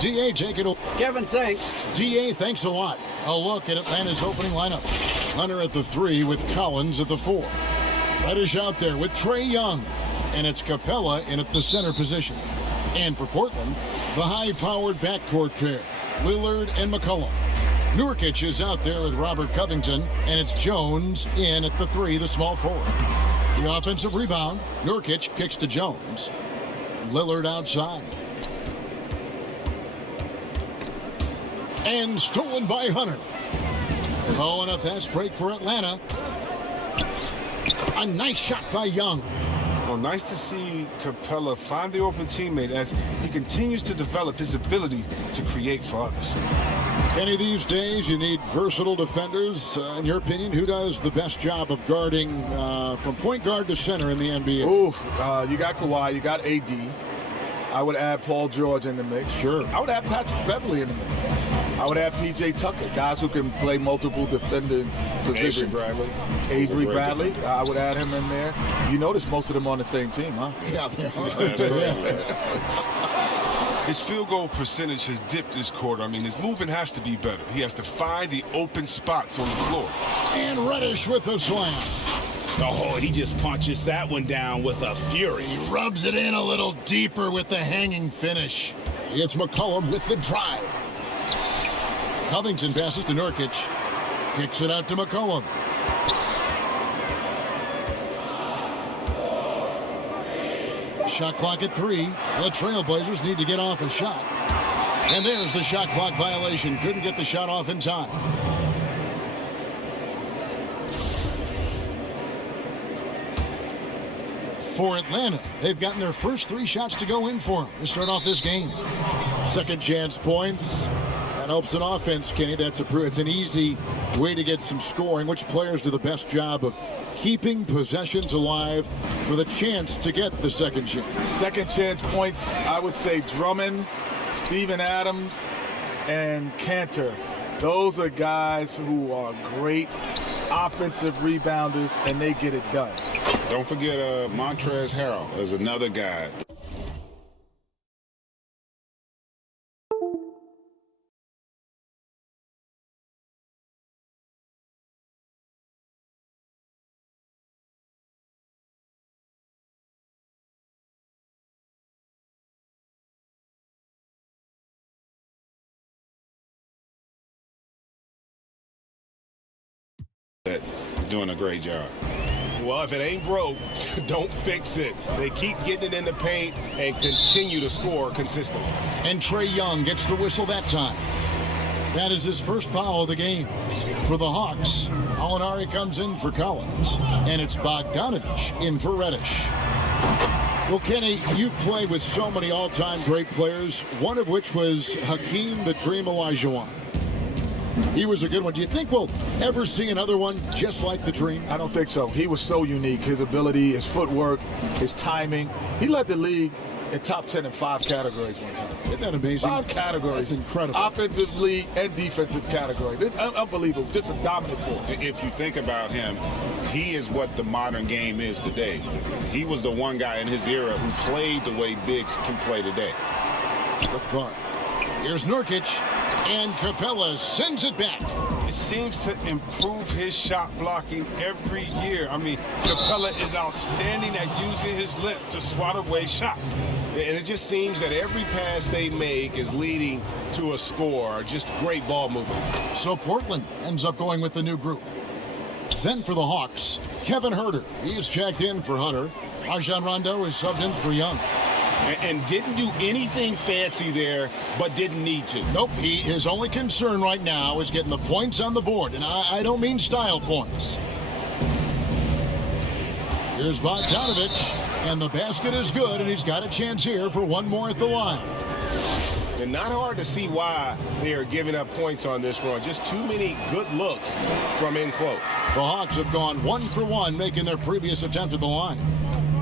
DA, take it away. Kevin, thanks. DA, thanks a lot. A look at Atlanta's opening lineup. Hunter at the 3 with Collins at the 4. Reddish out there with Trae Young. And it's Capella in at the center position. And for Portland, the high-powered backcourt pair, Lillard and McCollum. Nurkic is out there with Robert Covington, and it's Jones in at the 3, the small forward. The offensive rebound, Nurkic kicks to Jones. Lillard outside. And stolen by Hunter. Oh, and a fast break for Atlanta. A nice shot by Young. Well, nice to see Capella find the open teammate as he continues to develop his ability to create for others. Kenny, these days you need versatile defenders. In your opinion, who does the best job of guarding from point guard to center in the NBA? Oof, you got Kawhi, you got AD. I would add Paul George in the mix. Sure. I would add Patrick Beverly in the mix. I would add P.J. Tucker, guys who can play multiple defending positions. Avery Bradley, I would add him in there. You notice most of them on the same team, huh? Yeah, His field goal percentage has dipped this quarter. I mean, his movement has to be better. He has to find the open spots on the floor. And Reddish with the slam. Oh, he just punches that one down with a fury. He rubs it in a little deeper with the hanging finish. It's McCollum with the drive. Covington passes to Nurkic. Kicks it out to McCollum. Shot clock at 3. The Trailblazers need to get off a shot. And there's the shot clock violation. Couldn't get the shot off in time. For Atlanta, they've gotten their first 3 shots to go in for them to start off this game. Second chance points. That helps an offense, Kenny. It's an easy way to get some scoring. Which players do the best job of keeping possessions alive for the chance to get the second chance? Second chance points, I would say Drummond, Steven Adams, and Cantor. Those are guys who are great offensive rebounders, and they get it done. Don't forget Montrezl Harrell is another guy. Doing a great job. Well, if it ain't broke, don't fix it. They keep getting it in the paint and continue to score consistently. And Trae Young gets the whistle that time. That is his first foul of the game. For the Hawks, Alinari comes in for Collins. And it's Bogdanovich in for Reddish. Well, Kenny, you've played with so many all-time great players, one of which was Hakeem the Dream Olajuwon. He was a good one. Do you think we'll ever see another one just like the Dream? I don't think so. He was so unique. His ability, his footwork, his timing. He led the league in top 10 in 5 categories one time. Isn't that amazing? 5 categories. That's incredible. Offensively and defensive categories. It's unbelievable. Just a dominant force. If you think about him, he is what the modern game is today. He was the one guy in his era who played the way bigs can play today. Good fun. Here's Nurkic. And Capella sends it back. It seems to improve his shot blocking every year. I mean, Capella is outstanding at using his length to swat away shots. And it just seems that every pass they make is leading to a score. Just great ball movement. So Portland ends up going with the new group. Then for the Hawks, Kevin Huerter. He's checked in for Hunter. Rajon Rondo is subbed in for Young. And didn't do anything fancy there, but didn't need to. Nope, his only concern right now is getting the points on the board, and I don't mean style points. Here's Bogdanovich, and the basket is good, and he's got a chance here for one more at the line. And not hard to see why they are giving up points on this run. Just too many good looks from in close. The Hawks have gone 1 for 1, making their previous attempt at the line.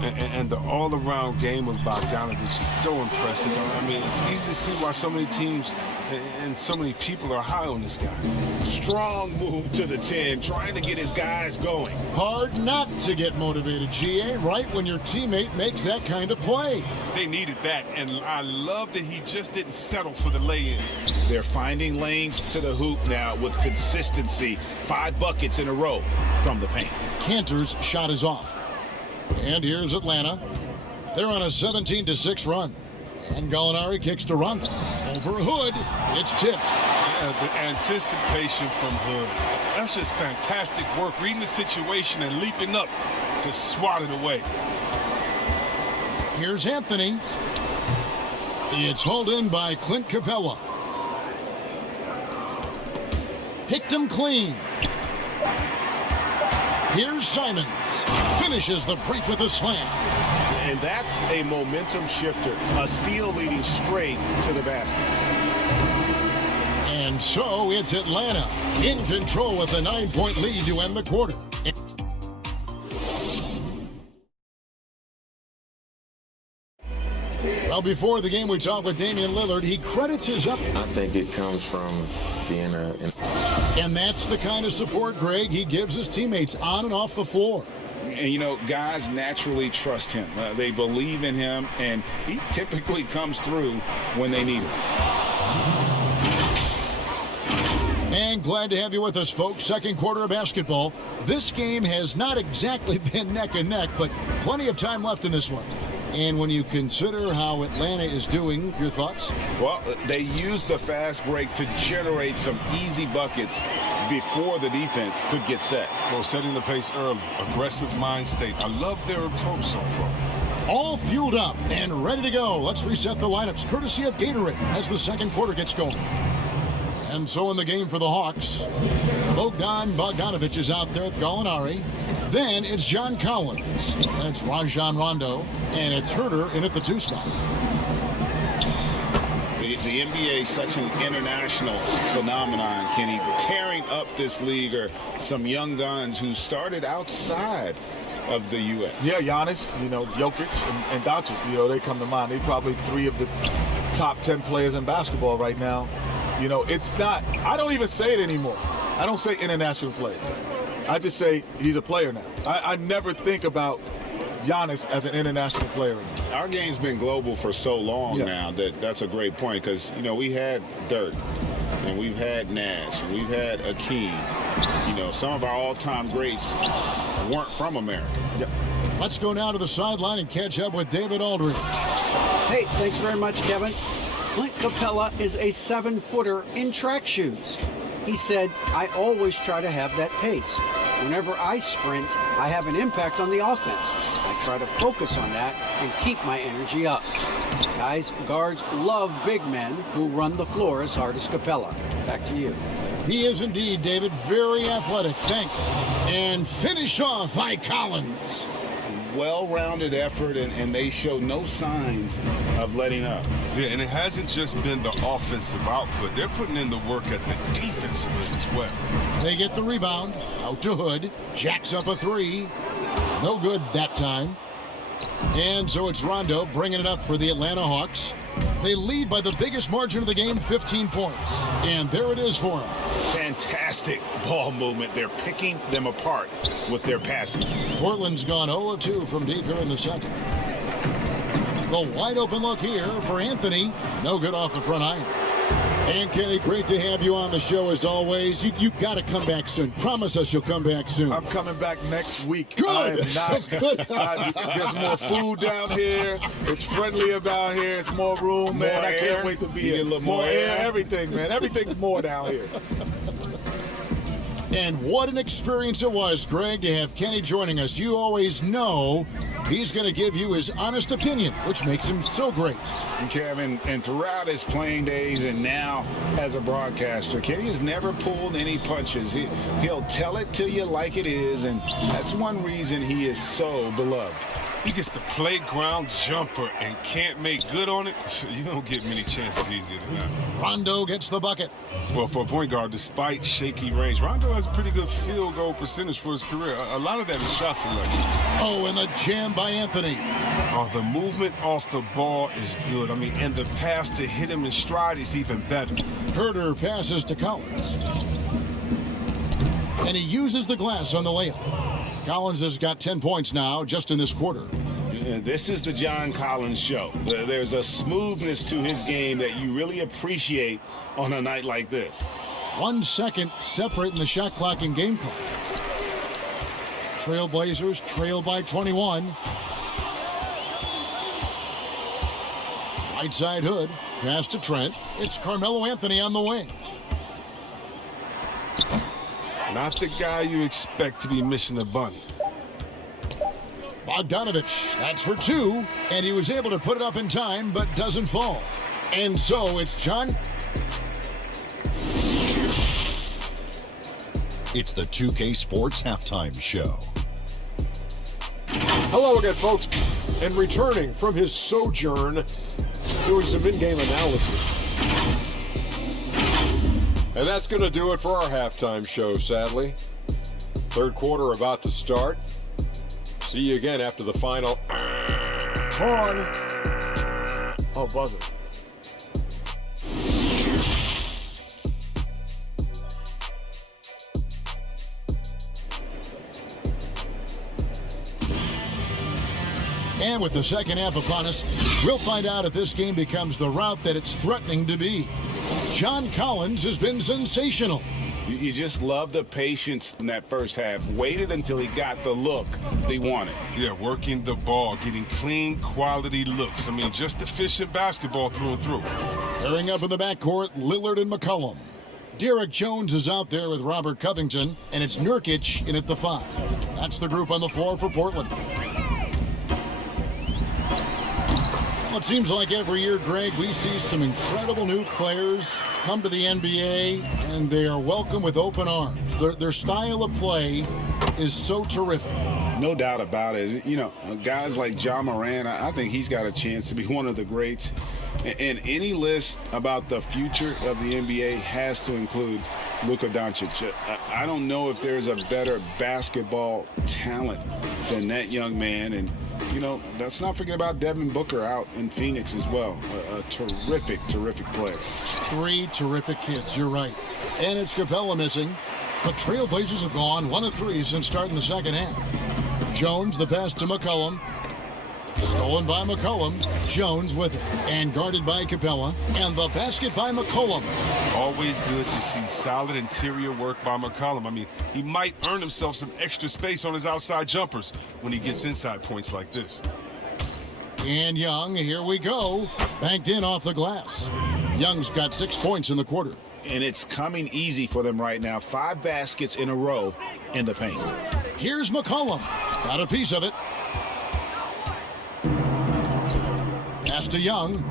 And the all-around game of Bogdanovich is so impressive. I mean, it's easy to see why so many teams and so many people are high on this guy. Strong move to the 10, trying to get his guys going. Hard not to get motivated, GA, right when your teammate makes that kind of play. They needed that, and I love that he just didn't settle for the lay-in. They're finding lanes to the hoop now with consistency. 5 buckets in a row from the paint. Cantor's shot is off. And here's Atlanta. They're on a 17-6 run. And Gallinari kicks to Rondo. Over Hood. It's tipped. Yeah, the anticipation from Hood. That's just fantastic work. Reading the situation and leaping up to swat it away. Here's Anthony. It's hauled in by Clint Capella. picked him clean. Here's Simons. Finishes the break with a slam. And that's a momentum shifter. A steal leading straight to the basket. And so it's Atlanta in control with a 9-point lead to end the quarter. Well, before the game, we talked with Damian Lillard. He credits his up. I think it comes from being And that's the kind of support, Greg, he gives his teammates on and off the floor. And, you know, guys naturally trust him. They believe in him, and he typically comes through when they need him. And glad to have you with us, folks. Second quarter of basketball. This game has not exactly been neck and neck, but plenty of time left in this one. And when you consider how Atlanta is doing, your thoughts? Well, they used the fast break to generate some easy buckets before the defense could get set. Well, setting the pace early, aggressive mind state. I love their approach so far. All fueled up and ready to go. Let's reset the lineups, courtesy of Gatorade, as the second quarter gets going. And so in the game for the Hawks, Bogdan Bogdanovic is out there with Gallinari. Then it's John Collins. That's Rajon Rondo. And it's Herter in at the 2 spot. The NBA is such an international phenomenon, Kenny. Tearing up this league are some young guns who started outside of the U.S. Yeah, Giannis, you know, Jokic and Doncic, you know, they come to mind. They're probably 3 of the top 10 players in basketball right now. You know, it's not, I don't even say it anymore. I don't say international player. I just say he's a player now. I never think about Giannis as an international player. Our game's been global for so long now that's a great point because, you know, we had Dirk and we've had Nash and we've had Akeem. You know, some of our all-time greats weren't from America. Yep. Let's go now to the sideline and catch up with David Aldridge. Hey, thanks very much, Kevin. Clint Capella is a 7-footer in track shoes. He said, I always try to have that pace. Whenever I sprint, I have an impact on the offense. I try to focus on that and keep my energy up. Guys, guards love big men who run the floor as hard as Capella. Back to you. He is indeed, David, very athletic. Thanks. And finished off by Collins. Well-rounded effort, and they show no signs of letting up. Yeah, and it hasn't just been the offensive output. They're putting in the work at the defensive end as well. They get the rebound. Out to Hood. Jacks up a 3. No good that time. And so it's Rondo bringing it up for the Atlanta Hawks. They lead by the biggest margin of the game, 15 points. And there it is for them. Fantastic ball movement. They're picking them apart with their passing. Portland's gone 0-2 from deep here in the second. The wide open look here for Anthony. No good off the front iron. And Kenny, great to have you on the show as always. You got to come back soon. Promise us you'll come back soon. I'm coming back next week. Good. I am not, Good. There's more food down here. It's friendlier down here. It's more room, man. More I can't air. wait to be You here. get a little more air. Everything, man. Everything's more down here. And what an experience it was, Greg, to have Kenny joining us. You always know he's going to give you his honest opinion, which makes him so great. And Kevin, and throughout his playing days and now as a broadcaster, Kenny has never pulled any punches. He'll tell it to you like it is, and that's one reason he is so beloved. He gets the playground jumper and can't make good on it. You don't get many chances easier than that. Rondo gets the bucket. Well, for a point guard, despite shaky range, Rondo has a pretty good field goal percentage for his career. A lot of that is shot selection. Oh, and the jam by Anthony. Oh, the movement off the ball is good. I mean, and the pass to hit him in stride is even better. Herter passes to Collins. And he uses the glass on the layup. Collins has got 10 points now just in this quarter. This is the John Collins show. There's a smoothness to his game that you really appreciate on a night like this. 1 second separating the shot clock and game clock. Trailblazers trail by 21. Right side Hood. Pass to Trent. It's Carmelo Anthony on the wing. Not the guy you expect to be missing the bunny. Bogdanovic, that's for 2. And he was able to put it up in time, but doesn't fall. And so it's John. It's the 2K Sports Halftime Show. Hello again, folks. And returning from his sojourn, doing some in-game analysis. And that's going to do it for our halftime show, sadly. Third quarter about to start. See you again after the final. Torn. Oh, buzzer. And with the second half upon us, we'll find out if this game becomes the route that it's threatening to be. John Collins has been sensational. You just love the patience in that first half. Waited until he got the look he wanted. Yeah, working the ball, getting clean, quality looks. I mean, just efficient basketball through and through. Pairing up in the backcourt, Lillard and McCollum. Derek Jones is out there with Robert Covington, and it's Nurkic in at the 5. That's the group on the floor for Portland. Well, it seems like every year, Greg, we see some incredible new players come to the NBA, and they are welcome with open arms. Their style of play is so terrific. No doubt about it. You know, guys like Ja Morant, I think he's got a chance to be one of the greats. And any list about the future of the NBA has to include Luka Doncic. I don't know if there's a better basketball talent than that young man. And, you know, let's not forget about Devin Booker out in Phoenix as well. A terrific, terrific player. 3 terrific kids, you're right. And it's Capella missing. The Trailblazers have gone 1 of 3 since starting the second half. Jones, the pass to McCollum. Stolen by McCollum. Jones with it. And guarded by Capella. And the basket by McCollum. Always good to see solid interior work by McCollum. I mean, he might earn himself some extra space on his outside jumpers when he gets inside points like this. And Young, here we go. Banked in off the glass. Young's got 6 points in the quarter. And it's coming easy for them right now. 5 baskets in a row in the paint. Here's McCollum. Got a piece of it. Pass to Young.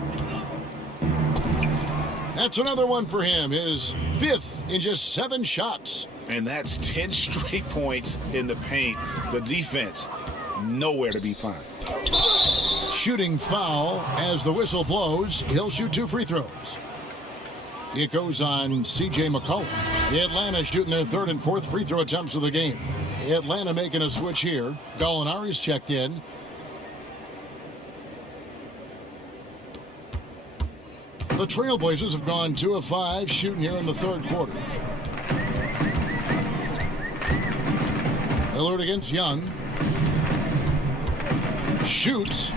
That's another one for him. His 5th in just 7 shots. And that's 10 straight points in the paint. The defense, nowhere to be found. Shooting foul as the whistle blows. He'll shoot 2 free throws. It goes on C.J. McCollum. Atlanta shooting their 3rd and 4th free throw attempts of the game. Atlanta making a switch here. Gallinari's checked in. The Trailblazers have gone 2 of 5 shooting here in the 3rd quarter. Lillard against Young. Shoots.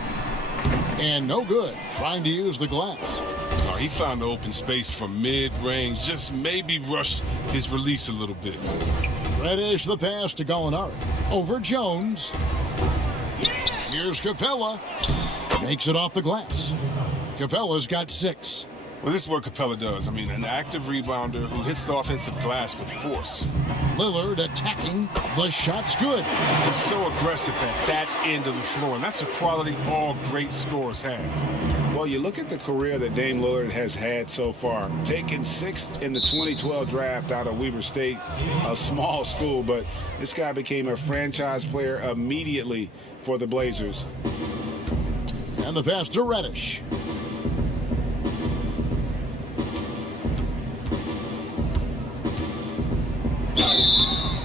And no good. Trying to use the glass. Oh, he found the open space from mid-range. Just maybe rushed his release a little bit. Reddish the pass to Gallinari. Over Jones. Here's Capella. Makes it off the glass. Capella's got 6. Well, this is what Capella does. I mean, an active rebounder who hits the offensive glass with force. Lillard attacking. The shot's good. He's so aggressive at that end of the floor, and that's a quality all great scorers have. Well, you look at the career that Dame Lillard has had so far. Taken 6th in the 2012 draft out of Weber State, a small school, but this guy became a franchise player immediately for the Blazers. And the pass to Reddish.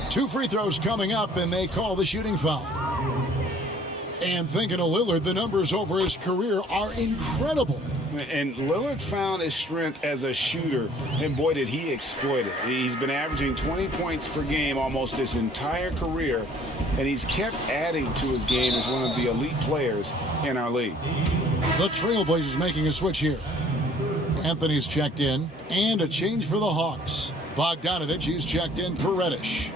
Two free throws coming up, and they call the shooting foul. And thinking of Lillard, the numbers over his career are incredible. And Lillard found his strength as a shooter, and boy, did he exploit it. He's been averaging 20 points per game almost his entire career, and he's kept adding to his game as one of the elite players in our league. The Trailblazers making a switch here. Anthony's checked in, and a change for the Hawks. Bogdanovich, he's checked in for Reddish.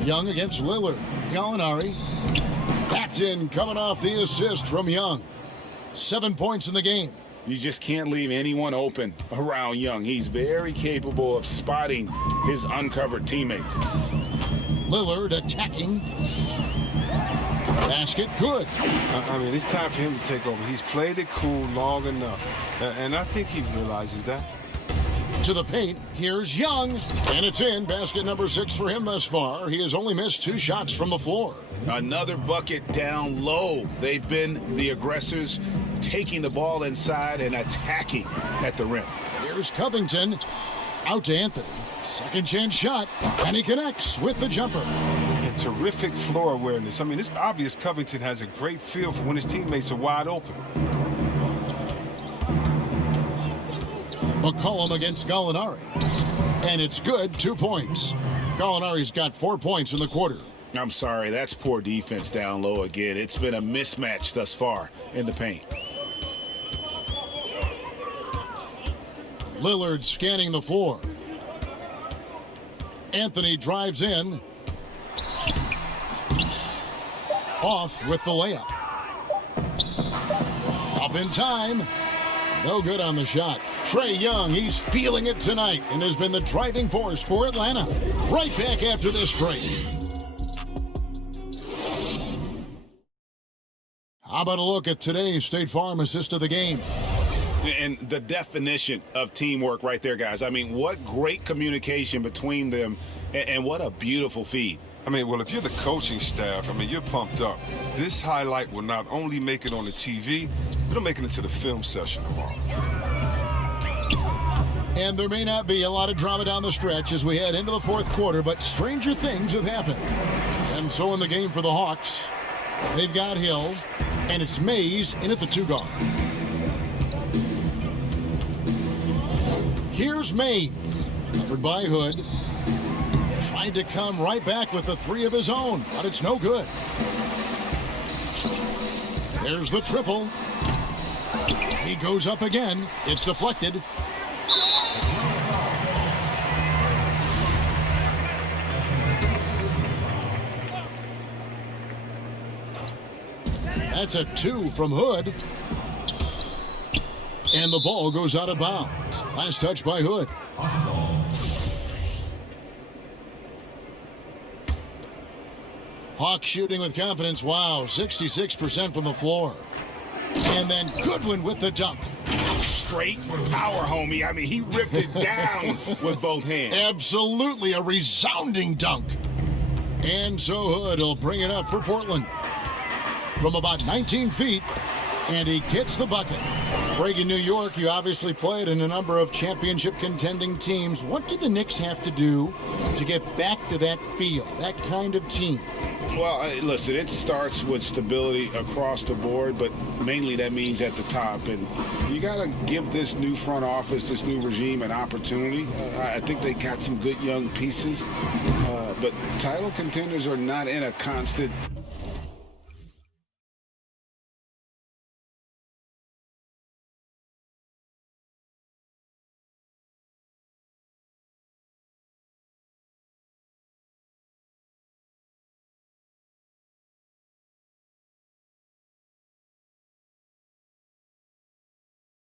Young against Lillard. Gallinari. That's in, coming off the assist from Young. 7 points in the game. You just can't leave anyone open around Young. He's very capable of spotting his uncovered teammates. Lillard attacking. Basket, good. I mean, it's time for him to take over. He's played it cool long enough, and I think he realizes that. To the paint, here's Young, and it's in. Basket number 6 for him thus far. He has only missed 2 shots from the floor. Another bucket down low. They've been the aggressors, taking the ball inside and attacking at the rim. Here's Covington, out to Anthony. Second chance shot, and he connects with the jumper. And terrific floor awareness. I mean, it's obvious Covington has a great feel for when his teammates are wide open. McCollum against Gallinari. And it's good, 2 points. Gallinari's got 4 points in the quarter. I'm sorry, that's poor defense down low again. It's been a mismatch thus far in the paint. Lillard scanning the floor. Anthony drives in. Off with the layup. Up in time. No good on the shot. Trae Young, he's feeling it tonight and has been the driving force for Atlanta. Right back after this break. How about a look at today's State Farm assist of the game? And the definition of teamwork right there, guys. I mean, what great communication between them, and what a beautiful feed. I mean, well, if you're the coaching staff, I mean, you're pumped up. This highlight will not only make it on the TV, it'll make it into the film session tomorrow. And there may not be a lot of drama down the stretch as we head into the fourth quarter, but stranger things have happened. And so in the game for the Hawks, they've got Hill, and it's Mays in at the 2 guard. Here's Mays, covered by Hood. Trying to come right back with the 3 of his own, but it's no good. There's the triple. He goes up again. It's deflected. That's a 2 from Hood. And the ball goes out of bounds. Last touch by Hood. Hawks shooting with confidence. Wow, 66% from the floor. And then Goodwin with the dunk. Straight power, homie. I mean, he ripped it down with both hands. Absolutely a resounding dunk. And so Hood will bring it up for Portland. From about 19 feet, and he gets the bucket. Greg, in New York, you obviously played in a number of championship contending teams. What do the Knicks have to do to get back to that feel, that kind of team? Well, listen, it starts with stability across the board, but mainly that means at the top. And you got to give this new front office, this new regime, an opportunity. I think they got some good young pieces, but title contenders are not in a constant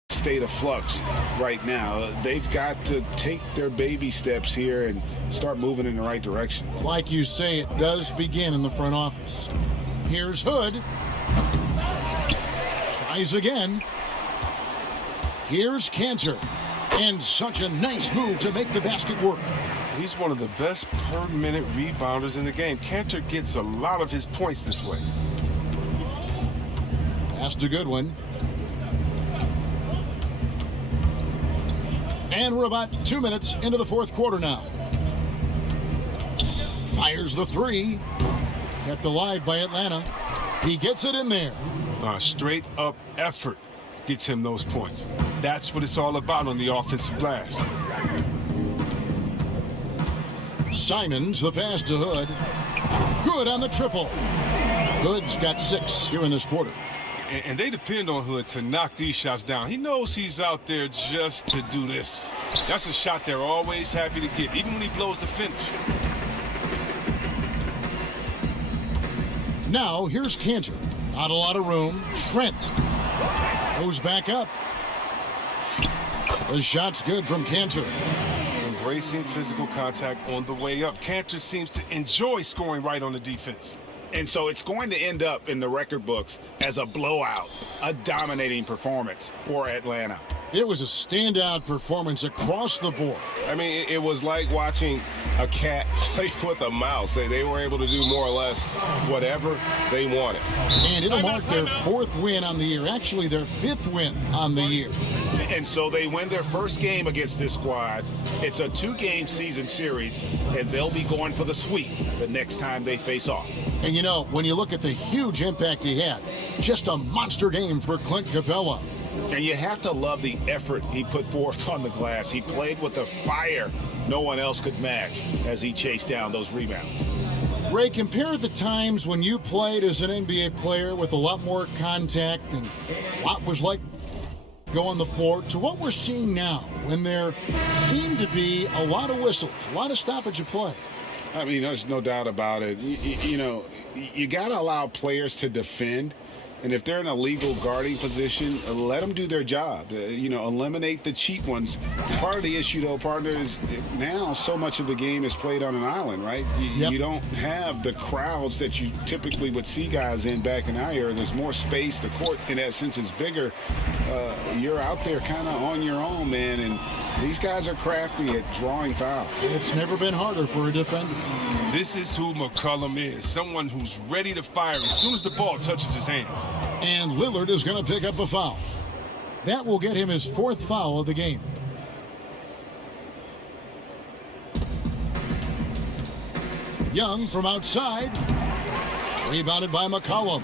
state of flux right now. They've got to take their baby steps here and start moving in the right direction. Like you say, it does begin in the front office. Here's Hood. Tries again. Here's Cantor. And such a nice move to make the basket work. He's one of the best per-minute rebounders in the game. Cantor gets a lot of his points this way. Pass to Goodwin. And we're about 2 minutes into the fourth quarter now. Fires the 3. Kept alive by Atlanta. He gets it in there. Straight up effort gets him those points. That's what it's all about on the offensive glass. Simons, the pass to Hood. Good on the triple. Hood's got 6 here in this quarter. And they depend on Hood to knock these shots down. He knows he's out there just to do this. That's a shot they're always happy to get, even when he blows the finish. Now, here's Cantor. Not a lot of room. Trent goes back up. The shot's good from Cantor. Embracing physical contact on the way up. Cantor seems to enjoy scoring right on the defense. And so it's going to end up in the record books as a blowout, a dominating performance for Atlanta. It was a standout performance across the board. I mean, it was like watching a cat play with a mouse. They were able to do more or less whatever they wanted. And it'll mark their 4th win on the year. Actually, their 5th win on the year. And so they win their first game against this squad. It's a 2-game season series, and they'll be going for the sweep the next time they face off. And you know, when you look at the huge impact he had, just a monster game for Clint Capella. And you have to love the effort he put forth on the glass. He played with a fire no one else could match as he chased down those rebounds. Ray, compare the times when you played as an NBA player with a lot more contact and what was like go on the floor to what we're seeing now when there seem to be a lot of whistles, a lot of stoppage of play. I mean, there's no doubt about it. You know, you got to allow players to defend. And if they're in a legal guarding position, let them do their job. You know, eliminate the cheap ones. Part of the issue, though, partner, is now so much of the game is played on an island, right? You don't have the crowds that you typically would see guys in back in our era. There's more space. The court, in that sense, is bigger. You're out there kind of on your own, man. And these guys are crafty at drawing fouls. It's never been harder for a defender. This is who McCollum is, someone who's ready to fire as soon as the ball touches his hands. And Lillard is going to pick up a foul. That will get him his 4th foul of the game. Young from outside. Rebounded by McCollum.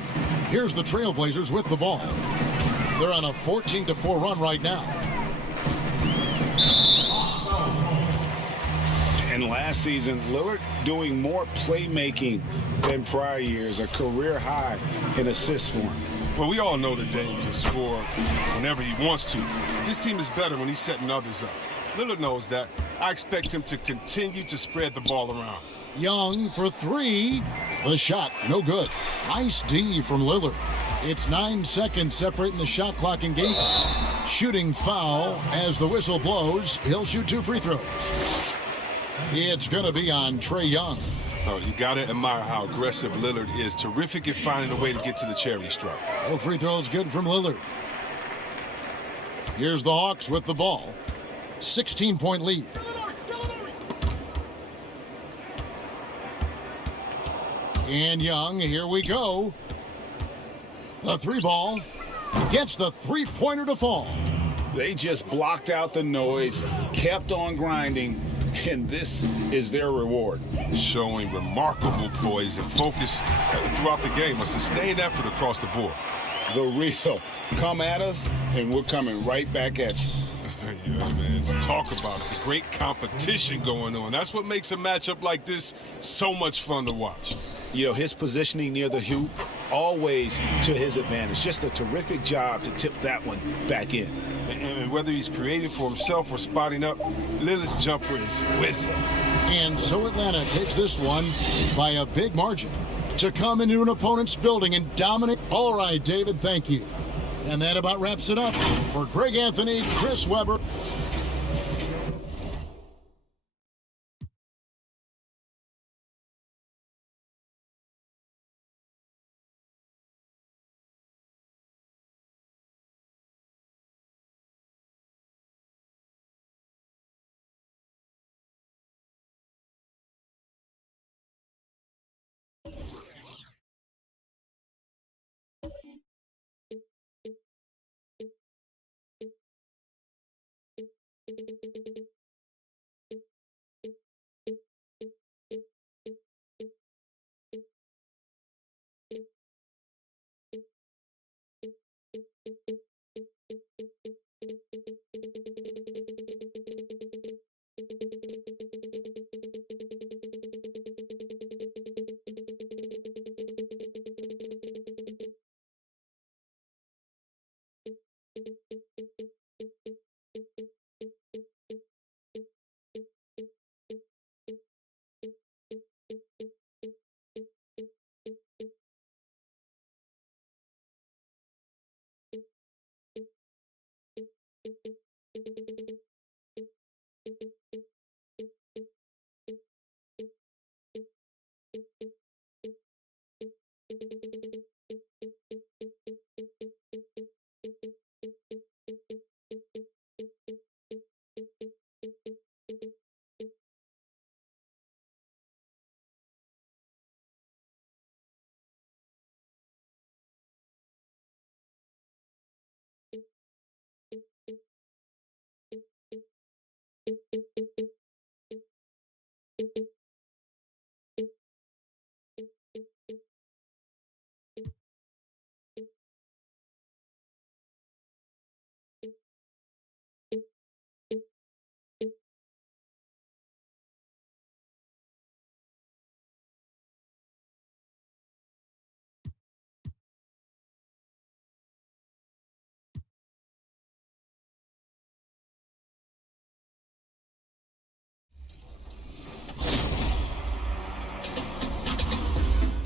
Here's the Trailblazers with the ball. They're on a 14-4 run right now. And last season, Lillard doing more playmaking than prior years, a career high in assists for him. Well, we all know that Dame can score whenever he wants to. This team is better when he's setting others up. Lillard knows that. I expect him to continue to spread the ball around. Young for 3. The shot, no good. Nice D from Lillard. It's 9 seconds separating the shot clock and game. Shooting foul as the whistle blows. He'll shoot 2 free throws. It's going to be on Trae Young. Oh, you got to admire how aggressive Lillard is. Terrific at finding a way to get to the charity stripe. No free throws good from Lillard. Here's the Hawks with the ball. 16-point lead. And Young, here we go. The 3 ball gets the 3-pointer to fall. They just blocked out the noise, kept on grinding, and this is their reward. Showing remarkable poise and focus throughout the game. A sustained effort across the board. The real. Come at us, and we're coming right back at you. Yeah, man. Let's talk about it. The great competition going on. That's what makes a matchup like this so much fun to watch. You know, his positioning near the hoop, always to his advantage. Just a terrific job to tip that one back in. And whether he's creating for himself or spotting up, Lillard's jumper is whizzing. And so Atlanta takes this one by a big margin to come into an opponent's building and dominate. All right, David, thank you. And that about wraps it up. For Greg Anthony, Chris Webber.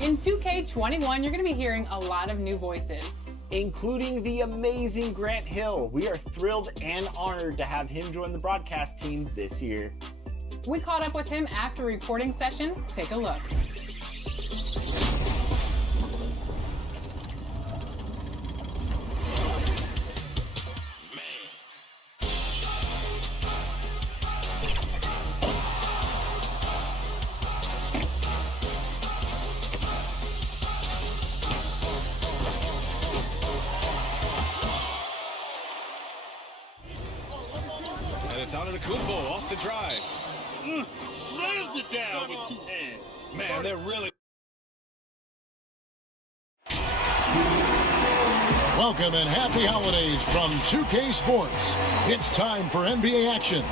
In 2K21, you're going to be hearing a lot of new voices, including the amazing Grant Hill. We are thrilled and honored to have him join the broadcast team this year. We caught up with him after a recording session. Take a look. It's out of the Kumbo, off the drive. Slams it down with 2 hands. Man, they're really... Welcome and happy holidays from 2K Sports. It's time for NBA action.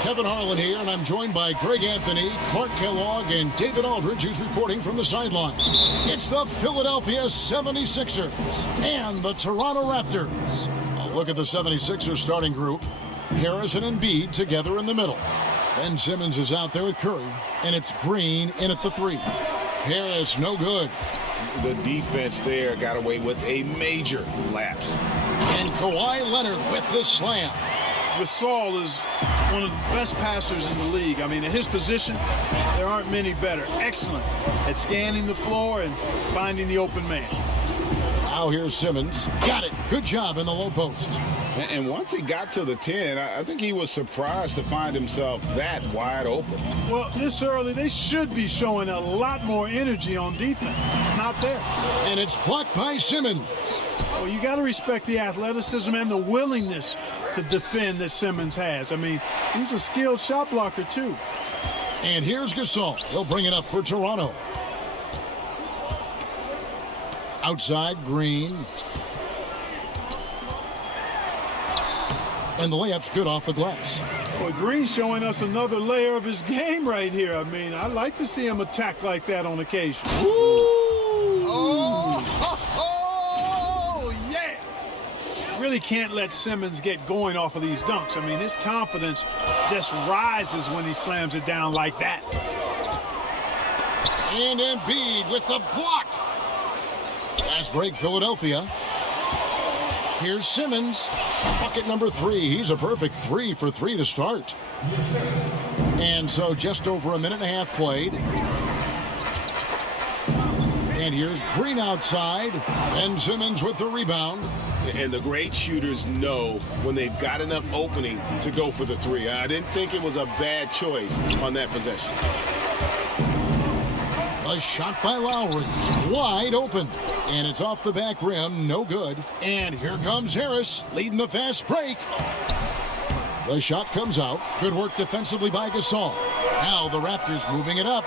Kevin Harlan here, and I'm joined by Greg Anthony, Clark Kellogg, and David Aldridge, who's reporting from the sidelines. It's the Philadelphia 76ers and the Toronto Raptors. A look at the 76ers starting group. Harris and Embiid together in the middle. Ben Simmons is out there with Curry, and it's Green in at the 3. Harris, no good. The defense there got away with a major lapse. And Kawhi Leonard with the slam. Gasol is one of the best passers in the league. I mean, at his position, there aren't many better. Excellent at scanning the floor and finding the open man. Now here's Simmons. Got it. Good job in the low post. And once he got to the 10, I think he was surprised to find himself that wide open. Well, this early, they should be showing a lot more energy on defense. It's not there. And it's blocked by Simmons. Well, you got to respect the athleticism and the willingness to defend that Simmons has. I mean, he's a skilled shot blocker, too. And here's Gasol. He'll bring it up for Toronto. Outside, Green. And the layup's good off the glass. Well, Green showing us another layer of his game right here. I mean, I like to see him attack like that on occasion. Ooh. Oh, yeah! Really can't let Simmons get going off of these dunks. I mean, his confidence just rises when he slams it down like that. And Embiid with the block. Fast break, Philadelphia. Here's Simmons. Bucket number 3. He's a perfect 3 for 3 to start. And so just over a minute and a half played. And here's Green outside. Ben Simmons with the rebound. And the great shooters know when they've got enough opening to go for the 3. I didn't think it was a bad choice on that possession. A shot by Lowry, wide open, and it's off the back rim, no good. And here comes Harris, leading the fast break. The shot comes out. Good work defensively by Gasol. Now the Raptors moving it up,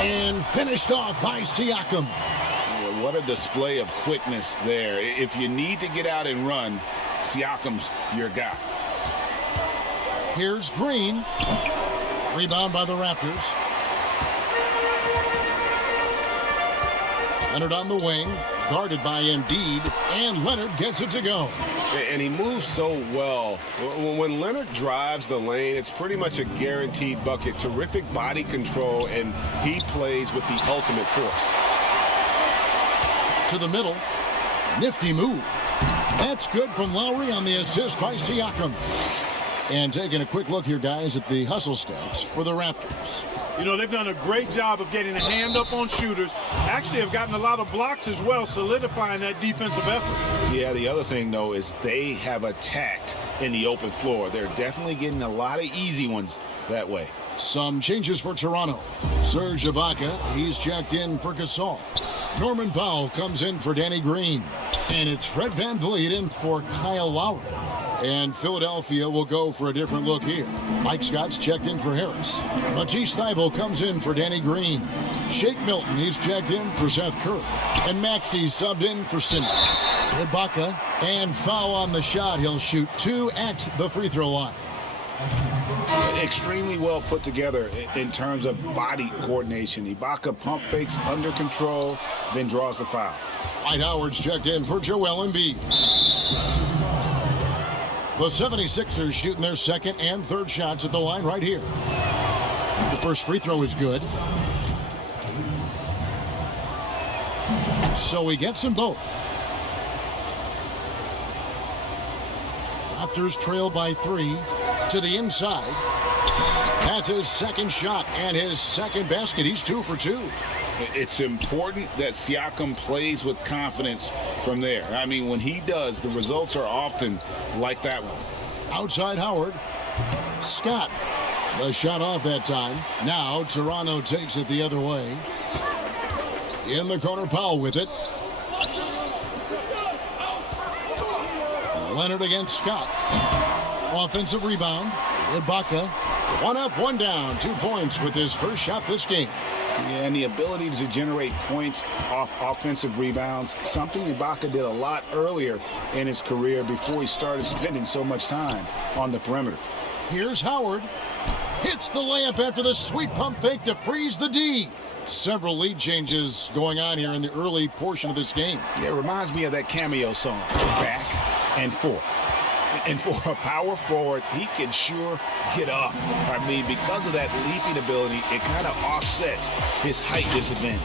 and finished off by Siakam. Yeah, what a display of quickness there. If you need to get out and run, Siakam's your guy. Here's Green. Rebound by the Raptors. Leonard on the wing, guarded by Embiid, and Leonard gets it to go. And he moves so well. When Leonard drives the lane, it's pretty much a guaranteed bucket. Terrific body control, and he plays with the ultimate force. To the middle, nifty move. That's good from Lowry on the assist by Siakam. And taking a quick look here, guys, at the hustle stats for the Raptors. You know, they've done a great job of getting a hand up on shooters. Actually have gotten a lot of blocks as well, solidifying that defensive effort. Yeah, the other thing, though, is they have attacked in the open floor. They're definitely getting a lot of easy ones that way. Some changes for Toronto. Serge Ibaka, he's checked in for Gasol. Norman Powell comes in for Danny Green. And it's Fred VanVleet in for Kyle Lowry. And Philadelphia will go for a different look here. Mike Scott's checked in for Harris. Matisse Thybulle comes in for Danny Green. Shake Milton, he's checked in for Seth Curry. And Maxey's subbed in for Simmons. Ibaka, and foul on the shot. He'll shoot 2 at the free throw line. Extremely well put together in terms of body coordination. Ibaka pump fakes under control, then draws the foul. Dwight Howard's checked in for Joel Embiid. The 76ers shooting their second and third shots at the line right here. The first free throw is good. So he gets them both. Raptors trail by 3 to the inside. That's his second shot and his second basket. He's 2 for 2. It's important that Siakam plays with confidence from there. I mean, when he does, the results are often like that one. Outside Howard. Scott. The shot off that time. Now Toronto takes it the other way. In the corner, Powell with it. Leonard against Scott. Offensive rebound. Ibaka. 1 up, 1 down. 2 points with his first shot this game. Yeah, and the ability to generate points off offensive rebounds, something Ibaka did a lot earlier in his career before he started spending so much time on the perimeter. Here's Howard. Hits the layup after the sweet pump fake to freeze the D. Several lead changes going on here in the early portion of this game. Yeah, it reminds me of that cameo song, Back and Forth. And for a power forward, he can sure get up. I mean, because of that leaping ability, it kind of offsets his height disadvantage.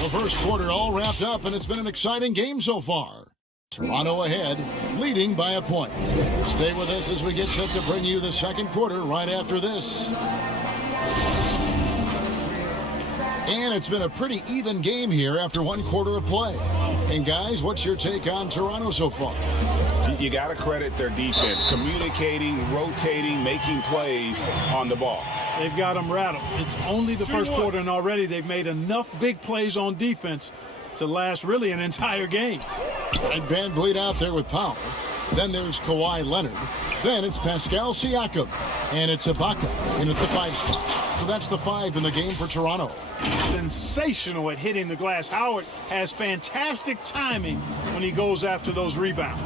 The first quarter all wrapped up, and it's been an exciting game so far. Toronto ahead, leading by a point. Stay with us as we get set to bring you the second quarter right after this. And it's been a pretty even game here after 1 quarter of play. And guys, what's your take on Toronto so far? You got to credit their defense, communicating, rotating, making plays on the ball. They've got them rattled. It's only the first quarter, and already they've made enough big plays on defense to last really an entire game. And Van Vliet out there with Powell. Then there's Kawhi Leonard. Then it's Pascal Siakam. And it's Ibaka in at the 5 spot. So that's the 5 in the game for Toronto. Sensational at hitting the glass. Howard has fantastic timing when he goes after those rebounds.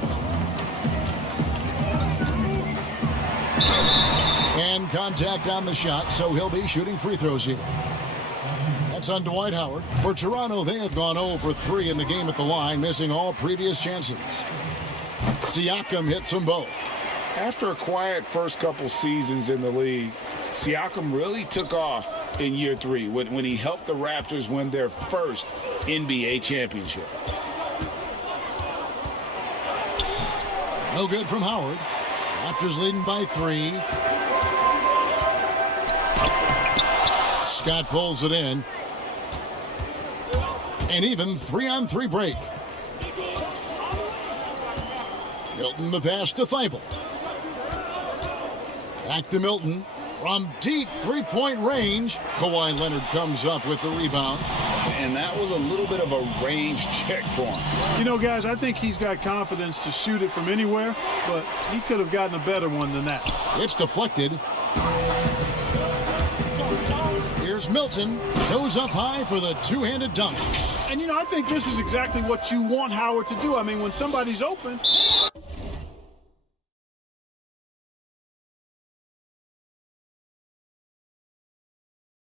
And contact on the shot, so he'll be shooting free throws here. That's on Dwight Howard. For Toronto, they have gone 0 for 3 in the game at the line, missing all previous chances. Siakam hits them both. After a quiet first couple seasons in the league, Siakam really took off in year 3 when he helped the Raptors win their first NBA championship. No good from Howard. Raptors leading by 3. Scott pulls it in. And even 3-on-3 break. Milton the pass to Thibault. Back to Milton. From deep three-point range, Kawhi Leonard comes up with the rebound. And that was a little bit of a range check for him. You know, guys, I think he's got confidence to shoot it from anywhere, but he could have gotten a better one than that. It's deflected. Here's Milton. Goes up high for the two-handed dunk. And, you know, I think this is exactly what you want Howard to do. I mean, when somebody's open,